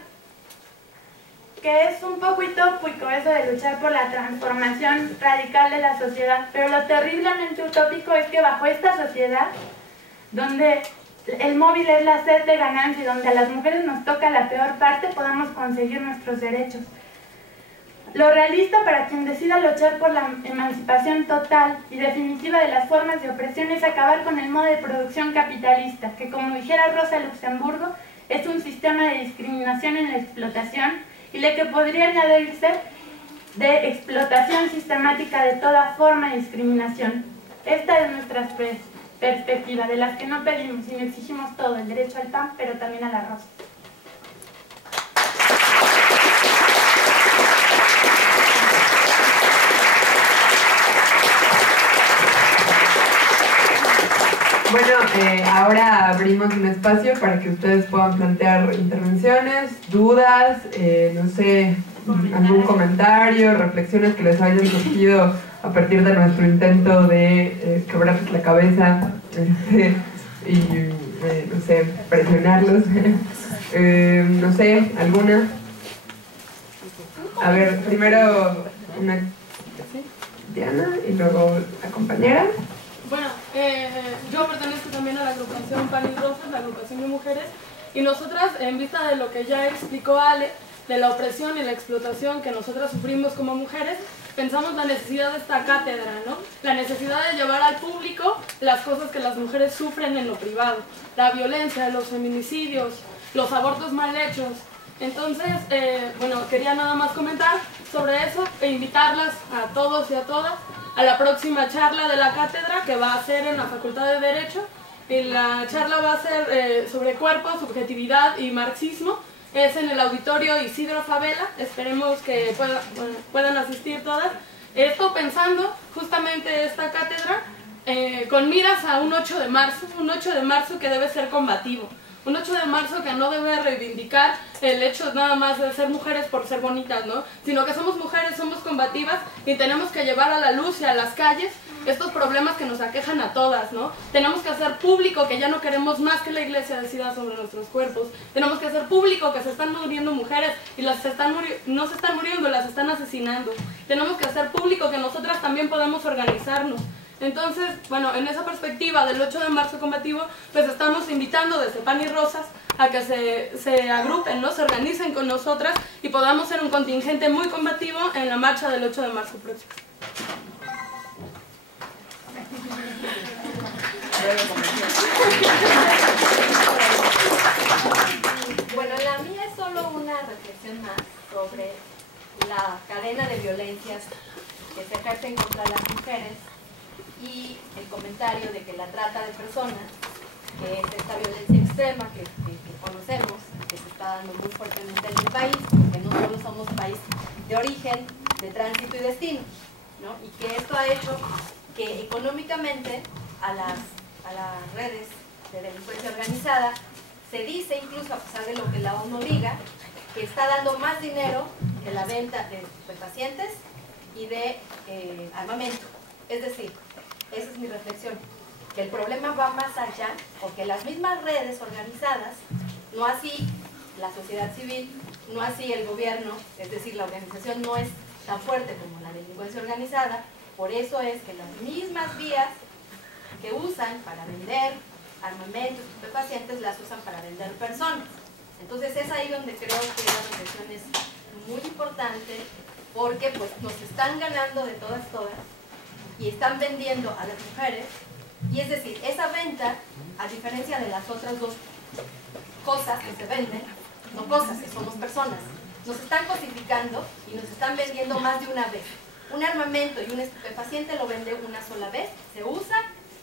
que es un poco utópico eso de luchar por la transformación radical de la sociedad, pero lo terriblemente utópico es que bajo esta sociedad, donde el móvil es la sed de ganancia y donde a las mujeres nos toca la peor parte, podamos conseguir nuestros derechos. Lo realista para quien decida luchar por la emancipación total y definitiva de las formas de opresión es acabar con el modo de producción capitalista, que, como dijera Rosa Luxemburgo, es un sistema de discriminación en la explotación y le que podría añadirse de explotación sistemática de toda forma de discriminación. Esta es nuestra perspectiva, de las que no pedimos, sino exigimos todo, el derecho al pan, pero también al arroz. Bueno, ahora abrimos un espacio para que ustedes puedan plantear intervenciones, dudas, no sé, algún comentario, reflexiones que les hayan surgido a partir de nuestro intento de quebrarles la cabeza y, no sé, presionarlos. No sé, ¿alguna? A ver, primero una Diana y luego la compañera. Bueno, yo pertenezco también a la agrupación Pan y Rosas, la agrupación de mujeres, y nosotras, en vista de lo que ya explicó Ale, de la opresión y la explotación que nosotras sufrimos como mujeres, pensamos la necesidad de esta cátedra, ¿no? La necesidad de llevar al público las cosas que las mujeres sufren en lo privado, la violencia, los feminicidios, los abortos mal hechos. Entonces, bueno, quería nada más comentar sobre eso e invitarlas a todos y a todas a la próxima charla de la cátedra, que va a ser en la Facultad de Derecho. Y la charla va a ser sobre cuerpo, subjetividad y marxismo. Es en el auditorio Isidro Fabela. Esperemos que puedan asistir todas. Esto pensando justamente esta cátedra con miras a un 8 de marzo que debe ser combativo. Un 8 de marzo que no debe reivindicar el hecho nada más de ser mujeres por ser bonitas, ¿no? Sino que somos mujeres, somos combativas y tenemos que llevar a la luz y a las calles estos problemas que nos aquejan a todas, ¿no? Tenemos que hacer público que ya no queremos más que la iglesia decida sobre nuestros cuerpos. Tenemos que hacer público que se están muriendo mujeres y no se están muriendo, las están asesinando. Tenemos que hacer público que nosotras también podemos organizarnos. Entonces, bueno, en esa perspectiva del 8 de marzo combativo, pues estamos invitando desde Pan y Rosas a que se agrupen, ¿no? Se organicen con nosotras y podamos ser un contingente muy combativo en la marcha del 8 de marzo próximo. breve comercial. Bueno, la mía es solo una reflexión más sobre la cadena de violencias que se ejercen contra las mujeres y el comentario de que la trata de personas, que es esta violencia extrema que conocemos, que se está dando muy fuertemente en el país, porque no solo somos país de origen, de tránsito y destino, ¿no? Y que esto ha hecho que económicamente a las redes de delincuencia organizada se dice, incluso a pesar de lo que la ONU diga, que está dando más dinero que la venta de estupefacientes y de armamento. Es decir, esa es mi reflexión, que el problema va más allá, porque las mismas redes organizadas, no así la sociedad civil, no así el gobierno, es decir, la organización no es tan fuerte como la delincuencia organizada, por eso es que las mismas vías que usan para vender armamentos, estupefacientes, las usan para vender personas. Entonces es ahí donde creo que la reflexión es muy importante, porque pues nos están ganando de todas y están vendiendo a las mujeres, y es decir, esa venta, a diferencia de las otras dos cosas que se venden, no cosas, que somos personas, nos están cosificando y nos están vendiendo más de una vez. Un armamento y un estupefaciente lo vende una sola vez, se usa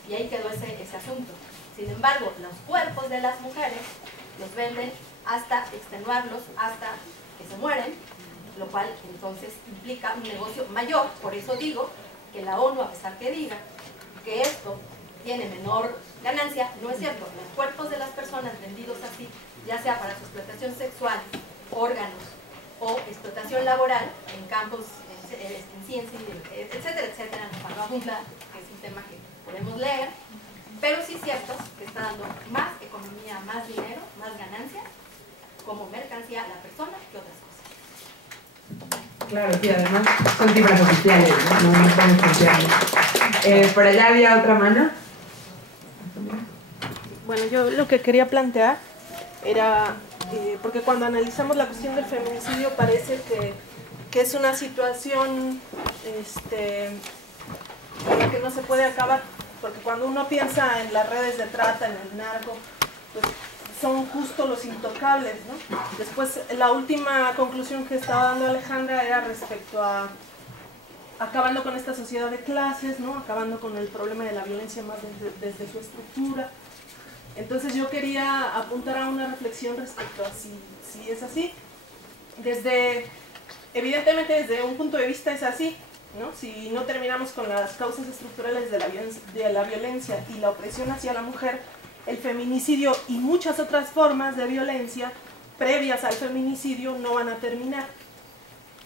y ahí quedó ese asunto. Sin embargo, los cuerpos de las mujeres los venden hasta extenuarlos, hasta que se mueren, lo cual entonces implica un negocio mayor. Por eso digo que la ONU, a pesar que diga que esto tiene menor ganancia, no es cierto. Los cuerpos de las personas vendidos así, ya sea para su explotación sexual, órganos o explotación laboral en campos, en ciencia, etcétera, etcétera, no para abundar, que es un tema que podemos leer, pero sí es cierto que está dando más economía, más dinero, más ganancias como mercancía a la persona que otras cosas. Claro, sí, además son cifras oficiales, no estamos confiando. Por allá había otra mano. Bueno, yo lo que quería plantear era, porque cuando analizamos la cuestión del feminicidio parece que es una situación con la que no se puede acabar, porque cuando uno piensa en las redes de trata, en el narco, pues son justo los intocables, ¿no? Después, la última conclusión que estaba dando Alejandra era respecto a acabando con esta sociedad de clases, ¿no? Acabando con el problema de la violencia más desde su estructura. Entonces yo quería apuntar a una reflexión respecto a si es así. Evidentemente desde un punto de vista es así, ¿no? Si no terminamos con las causas estructurales de la violencia y la opresión hacia la mujer, el feminicidio y muchas otras formas de violencia previas al feminicidio no van a terminar.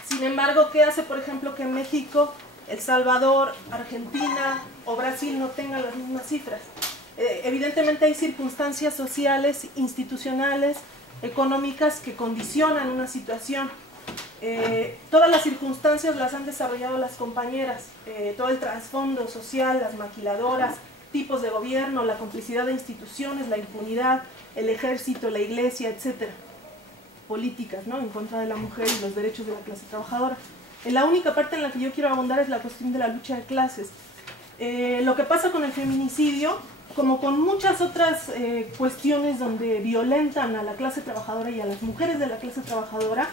Sin embargo, ¿qué hace, por ejemplo, que México, El Salvador, Argentina o Brasil no tengan las mismas cifras? Evidentemente hay circunstancias sociales, institucionales, económicas que condicionan una situación. Todas las circunstancias las han desarrollado las compañeras, todo el trasfondo social, las maquiladoras, tipos de gobierno, la complicidad de instituciones, la impunidad, el ejército, la iglesia, etcétera. Políticas, ¿no?, en contra de la mujer y los derechos de la clase trabajadora. La única parte en la que yo quiero abundar es la cuestión de la lucha de clases. Lo que pasa con el feminicidio, como con muchas otras cuestiones donde violentan a la clase trabajadora y a las mujeres de la clase trabajadora,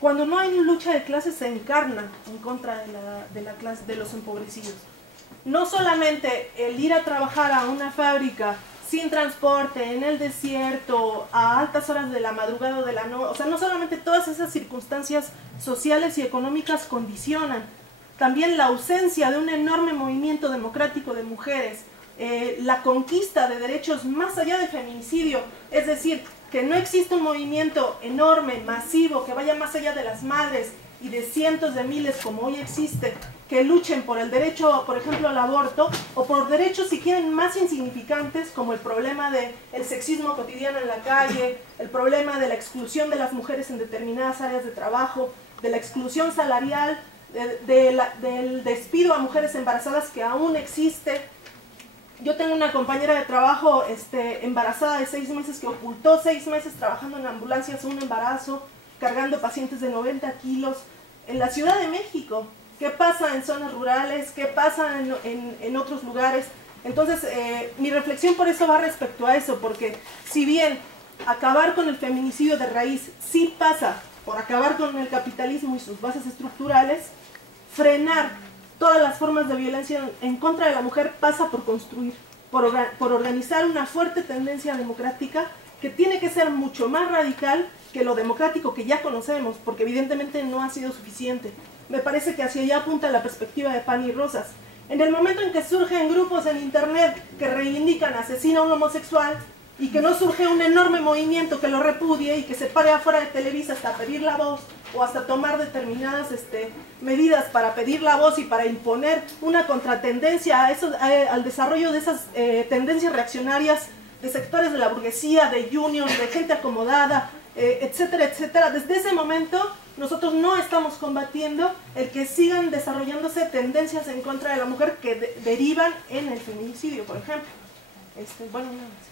cuando no hay lucha de clases se encarna en contra de los empobrecidos. No solamente el ir a trabajar a una fábrica sin transporte, en el desierto, a altas horas de la madrugada o de la noche, o sea, no solamente todas esas circunstancias sociales y económicas condicionan, también la ausencia de un enorme movimiento democrático de mujeres, la conquista de derechos más allá del feminicidio, es decir, que no existe un movimiento enorme, masivo, que vaya más allá de las madres y de cientos de miles como hoy existe, que luchen por el derecho, por ejemplo, al aborto, o por derechos, si quieren, más insignificantes, como el problema del sexismo cotidiano en la calle, el problema de la exclusión de las mujeres en determinadas áreas de trabajo, de la exclusión salarial, del despido a mujeres embarazadas que aún existe. Yo tengo una compañera de trabajo embarazada de 6 meses que ocultó 6 meses trabajando en ambulancias un embarazo, cargando pacientes de 90 kilos en la Ciudad de México. ¿Qué pasa en zonas rurales? ¿Qué pasa en otros lugares? Entonces, mi reflexión por eso va respecto a eso, porque si bien acabar con el feminicidio de raíz sí pasa por acabar con el capitalismo y sus bases estructurales, frenar todas las formas de violencia en contra de la mujer pasa por construir, por organizar una fuerte tendencia democrática que tiene que ser mucho más radical que lo democrático que ya conocemos, porque evidentemente no ha sido suficiente. Me parece que hacia allá apunta la perspectiva de Pani Rosas. En el momento en que surgen grupos en internet que reivindican asesina a un homosexual y que no surge un enorme movimiento que lo repudie y que se pare afuera de Televisa hasta pedir la voz o hasta tomar determinadas medidas para pedir la voz y para imponer una contratendencia al desarrollo de esas tendencias reaccionarias de sectores de la burguesía, de unions, de gente acomodada, etcétera, etcétera. Desde ese momento nosotros no estamos combatiendo el que sigan desarrollándose tendencias en contra de la mujer que derivan en el feminicidio, por ejemplo. Bueno, nada más.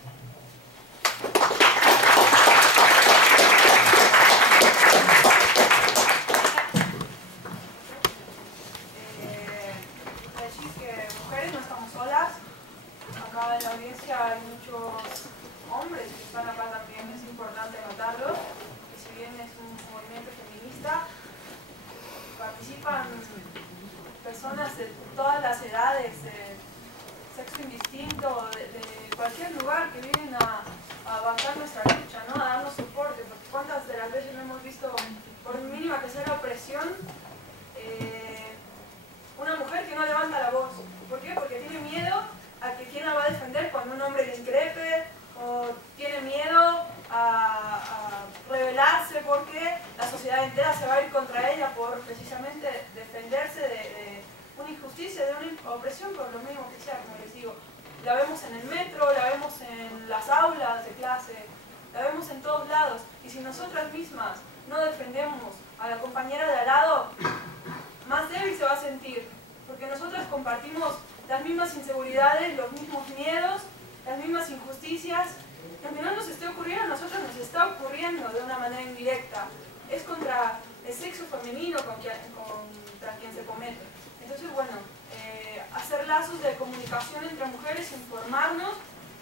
Decir que mujeres no estamos solas. Acá en la audiencia hay muchos hombres que están acá también, es importante notarlo. Que si bien es un movimiento feminista, participan personas de todas las edades, sexo indistinto, de cualquier lugar que vienen a bancar nuestra lucha, ¿no? A darnos soporte, porque cuántas de las veces no hemos visto, por mínima que sea la opresión, una mujer que no levanta la voz. ¿Por qué? Porque tiene miedo a que quién la va a defender cuando un hombre le increpe, o tiene miedo a rebelarse porque la sociedad entera se va a ir contra ella por precisamente defenderse de una injusticia, de una opresión, por lo mismo que sea, como les digo. La vemos en el metro, la vemos en las aulas de clase, la vemos en todos lados. Y si nosotras mismas no defendemos a la compañera de al lado, más débil se va a sentir. Porque nosotras compartimos las mismas inseguridades, los mismos miedos, las mismas injusticias. Aunque no nos esté ocurriendo, a nosotros nos está ocurriendo de una manera indirecta. Es contra el sexo femenino contra quien se comete. Entonces, bueno, hacer lazos de comunicación entre mujeres, informarnos,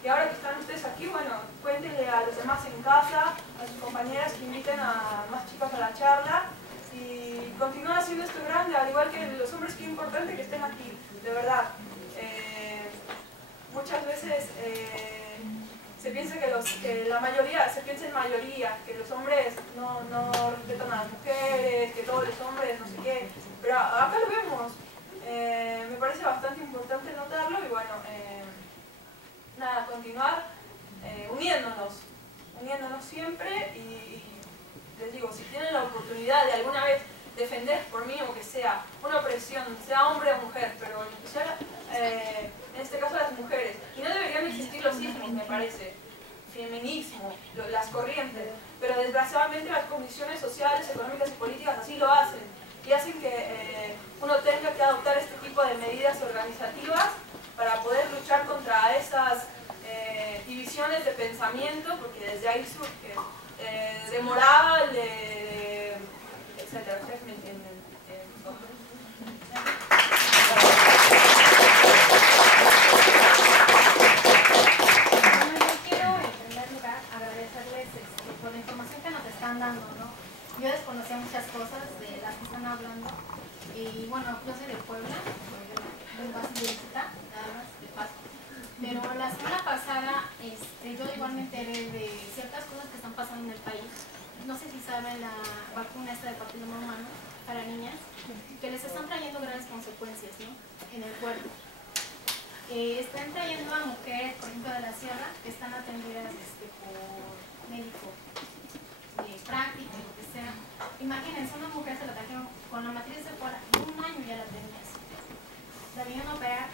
y ahora que están ustedes aquí, bueno, cuéntenle a los demás en casa, a sus compañeras que inviten a más chicas a la charla, y continuar haciendo esto grande, al igual que los hombres, qué importante que estén aquí, de verdad. Muchas veces se piensa que la mayoría, se piensa en mayoría, que los hombres no respetan a las mujeres, que todos los hombres no sé qué, pero acá lo vemos. Me parece bastante importante notarlo y bueno, nada, continuar uniéndonos siempre y les digo, si tienen la oportunidad de alguna vez defender, por mínimo que sea, una opresión, sea hombre o mujer, pero en especial en este caso las mujeres, y no deberían existir los ismos, me parece, feminismo, las corrientes, pero desgraciadamente las condiciones sociales, económicas y políticas así lo hacen, y hacen que uno tenga que adoptar este tipo de medidas organizativas para poder luchar contra esas divisiones de pensamiento, porque desde ahí surge de moral, etcétera. ¿Ustedes me entienden? Bueno, yo quiero en primer lugar agradecerles por la información que nos están dando, ¿no? Yo desconocía muchas cosas de las que están hablando y bueno, yo soy de Puebla, vengo así de visita, nada más, de paso. Pero la semana pasada yo igual me enteré de ciertas cosas que están pasando en el país. No sé si saben la vacuna esta de papiloma humano para niñas, que les están trayendo grandes consecuencias, ¿no? En el cuerpo. Están trayendo a mujeres, por ejemplo, de la sierra, que están atendidas por médico práctico, lo que sea. Imagínense, una mujer se la trajeron con la matriz de fuera, y un año ya la tenía así. La vinieron a operar,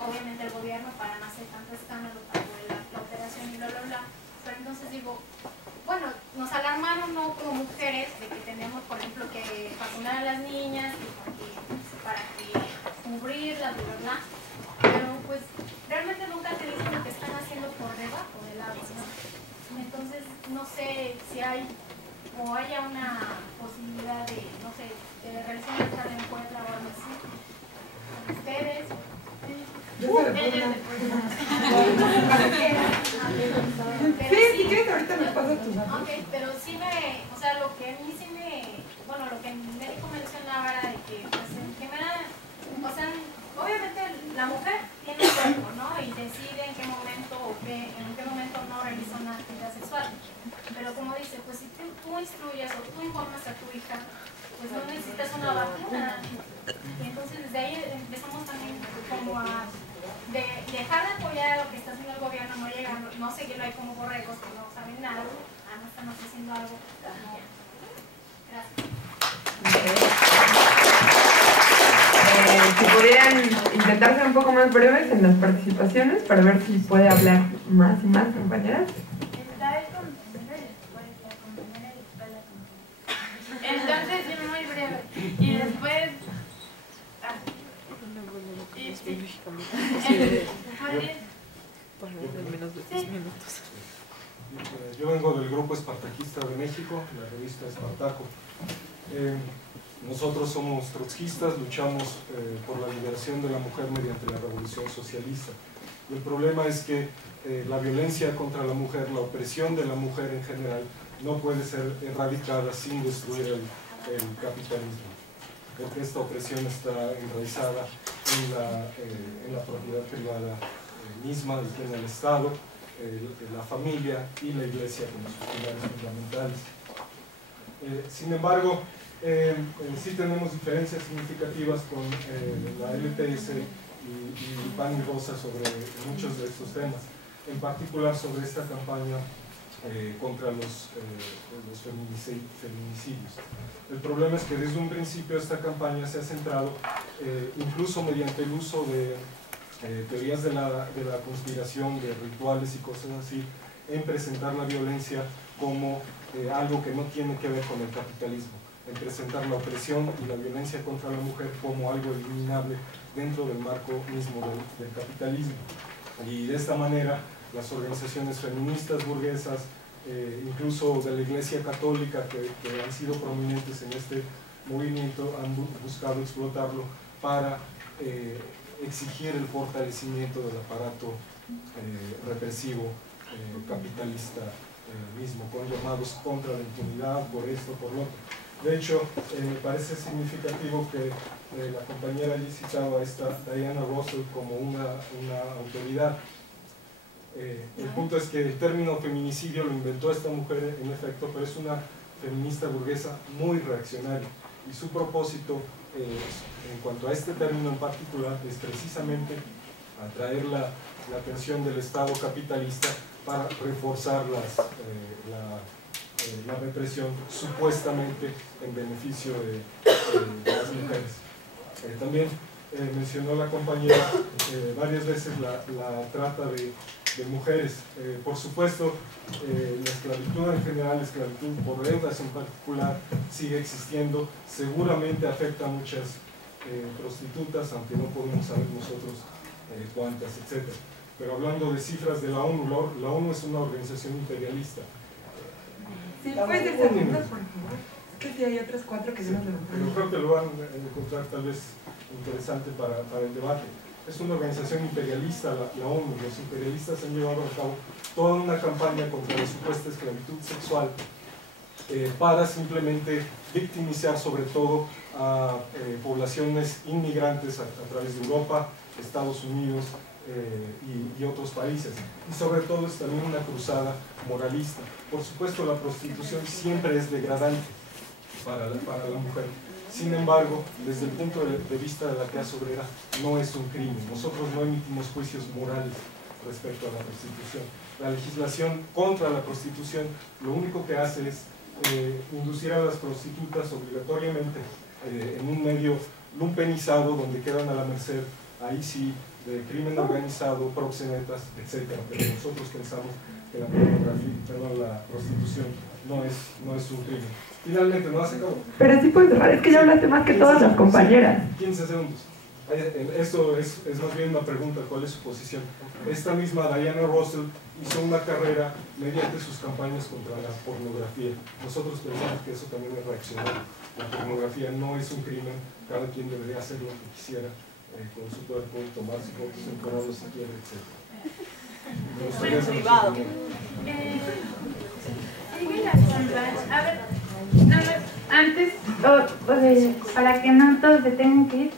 obviamente el gobierno, para no hacer tanto escándalo, pagó la operación y bla, bla, bla. Pero entonces digo, bueno, nos alarmaron, ¿no? Como mujeres, de que tenemos, por ejemplo, que vacunar a las niñas, para cubrirlas, bla, bla. Pero pues realmente nunca te dicen lo que están haciendo por debajo del agua, ¿no? Entonces, no sé si hay o haya una posibilidad de, no sé, de realizar una charla en Puebla o algo así con ustedes, Yo se lo pongo. Sí, si quieres ahorita me pasas tus datos. Ok, pero sí o sea, lo que a mí sí bueno, lo que el médico mencionaba era de que, pues, en primera, o sea, obviamente la mujer tiene un cuerpo, ¿no? Y decide en qué momento no realiza una actividad sexual. Pero como dice, pues si tú instruyes o tú informas a tu hija, pues no necesitas una vacuna. Y entonces desde ahí empezamos también como a dejar de apoyar a lo que está haciendo el gobierno, no seguirlo ahí como borregos que no saben nada, no están haciendo algo. Gracias. Si pudieran intentar ser un poco más breves en las participaciones para ver si puede hablar más y más, compañeras. Entonces, yo muy breve. Y después. Yo vengo del Grupo Espartaquista de México, la revista Espartaco. Nosotros somos trotskistas, luchamos por la liberación de la mujer mediante la revolución socialista. El problema es que la violencia contra la mujer, la opresión de la mujer en general, no puede ser erradicada sin destruir el capitalismo, porque esta opresión está enraizada en la propiedad privada misma, en el Estado, la familia y la Iglesia como sus pilares fundamentales. Sin embargo, sí tenemos diferencias significativas con la LTS y Pan y Rosa sobre muchos de estos temas, en particular sobre esta campaña contra los feminicidios. El problema es que desde un principio esta campaña se ha centrado, incluso mediante el uso de teorías de la conspiración, de rituales y cosas así, en presentar la violencia como algo que no tiene que ver con el capitalismo, en presentar la opresión y la violencia contra la mujer como algo eliminable dentro del marco mismo del capitalismo. Y de esta manera las organizaciones feministas burguesas, incluso de la Iglesia Católica que han sido prominentes en este movimiento, han buscado explotarlo para exigir el fortalecimiento del aparato represivo capitalista mismo, con llamados contra la impunidad, por esto, por lo otro. De hecho, me parece significativo que la compañera allí citaba a esta Diana Russell como una autoridad. El punto es que el término feminicidio lo inventó esta mujer, en efecto, pero es una feminista burguesa muy reaccionaria, y su propósito en cuanto a este término en particular es precisamente atraer la atención del Estado capitalista para reforzar la represión supuestamente en beneficio de las mujeres. También mencionó la compañera varias veces la trata de mujeres. Por supuesto, la esclavitud en general, la esclavitud por deudas en particular, sigue existiendo. Seguramente afecta a muchas prostitutas, aunque no podemos saber nosotros cuántas, etc. Pero hablando de cifras de la ONU, la ONU es una organización imperialista. Sí, puedes decir segundos, por favor. Es que sí hay otras 4 que no nos levantaron. Pero creo que lo van a encontrar tal vez interesante para el debate. Es una organización imperialista, la ONU. Los imperialistas han llevado a cabo toda una campaña contra la supuesta esclavitud sexual para simplemente victimizar sobre todo a poblaciones inmigrantes a través de Europa, Estados Unidos y otros países. Y sobre todo es también una cruzada moralista. Por supuesto, la prostitución siempre es degradante para la mujer. Sin embargo, desde el punto de vista de la clase obrera, no es un crimen. Nosotros no emitimos juicios morales respecto a la prostitución. La legislación contra la prostitución lo único que hace es inducir a las prostitutas obligatoriamente en un medio lumpenizado donde quedan a la merced, ahí sí, de crimen organizado, proxenetas, etc. Pero nosotros pensamos que la prostitución no es un crimen. Finalmente, no hace cabo. Pero sí puedes dejar, es que ya hablaste más que todas las compañeras. 15 segundos. Esto es más bien una pregunta, ¿cuál es su posición? Esta misma Diana Russell hizo una carrera mediante sus campañas contra la pornografía. Nosotros pensamos que eso también es reaccionario. La pornografía no es un crimen, cada quien debería hacer lo que quisiera con su cuerpo, tomarse fotos en corona si quiere, etc. Privado. Sigue la sombra. A ver, antes, para que no todos se tengan que ir,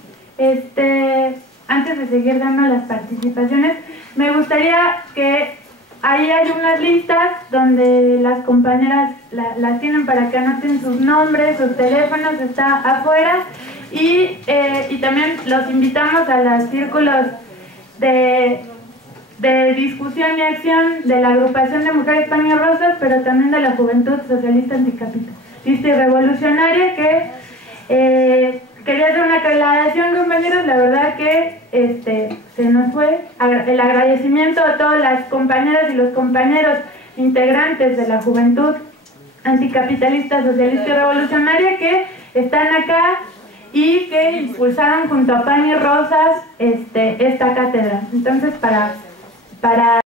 antes de seguir dando las participaciones, me gustaría que ahí hay unas listas donde las compañeras las tienen para que anoten sus nombres, sus teléfonos, está afuera, y también los invitamos a los círculos de discusión y acción de la agrupación de mujeres pan y rosas, pero también de la Juventud Socialista Anticapitalista y Revolucionaria, que quería hacer una aclaración, compañeros. La verdad que se nos fue el agradecimiento a todas las compañeras y los compañeros integrantes de la Juventud Anticapitalista, Socialista y Revolucionaria que están acá y que impulsaron junto a Pan y Rosas esta cátedra. Entonces, para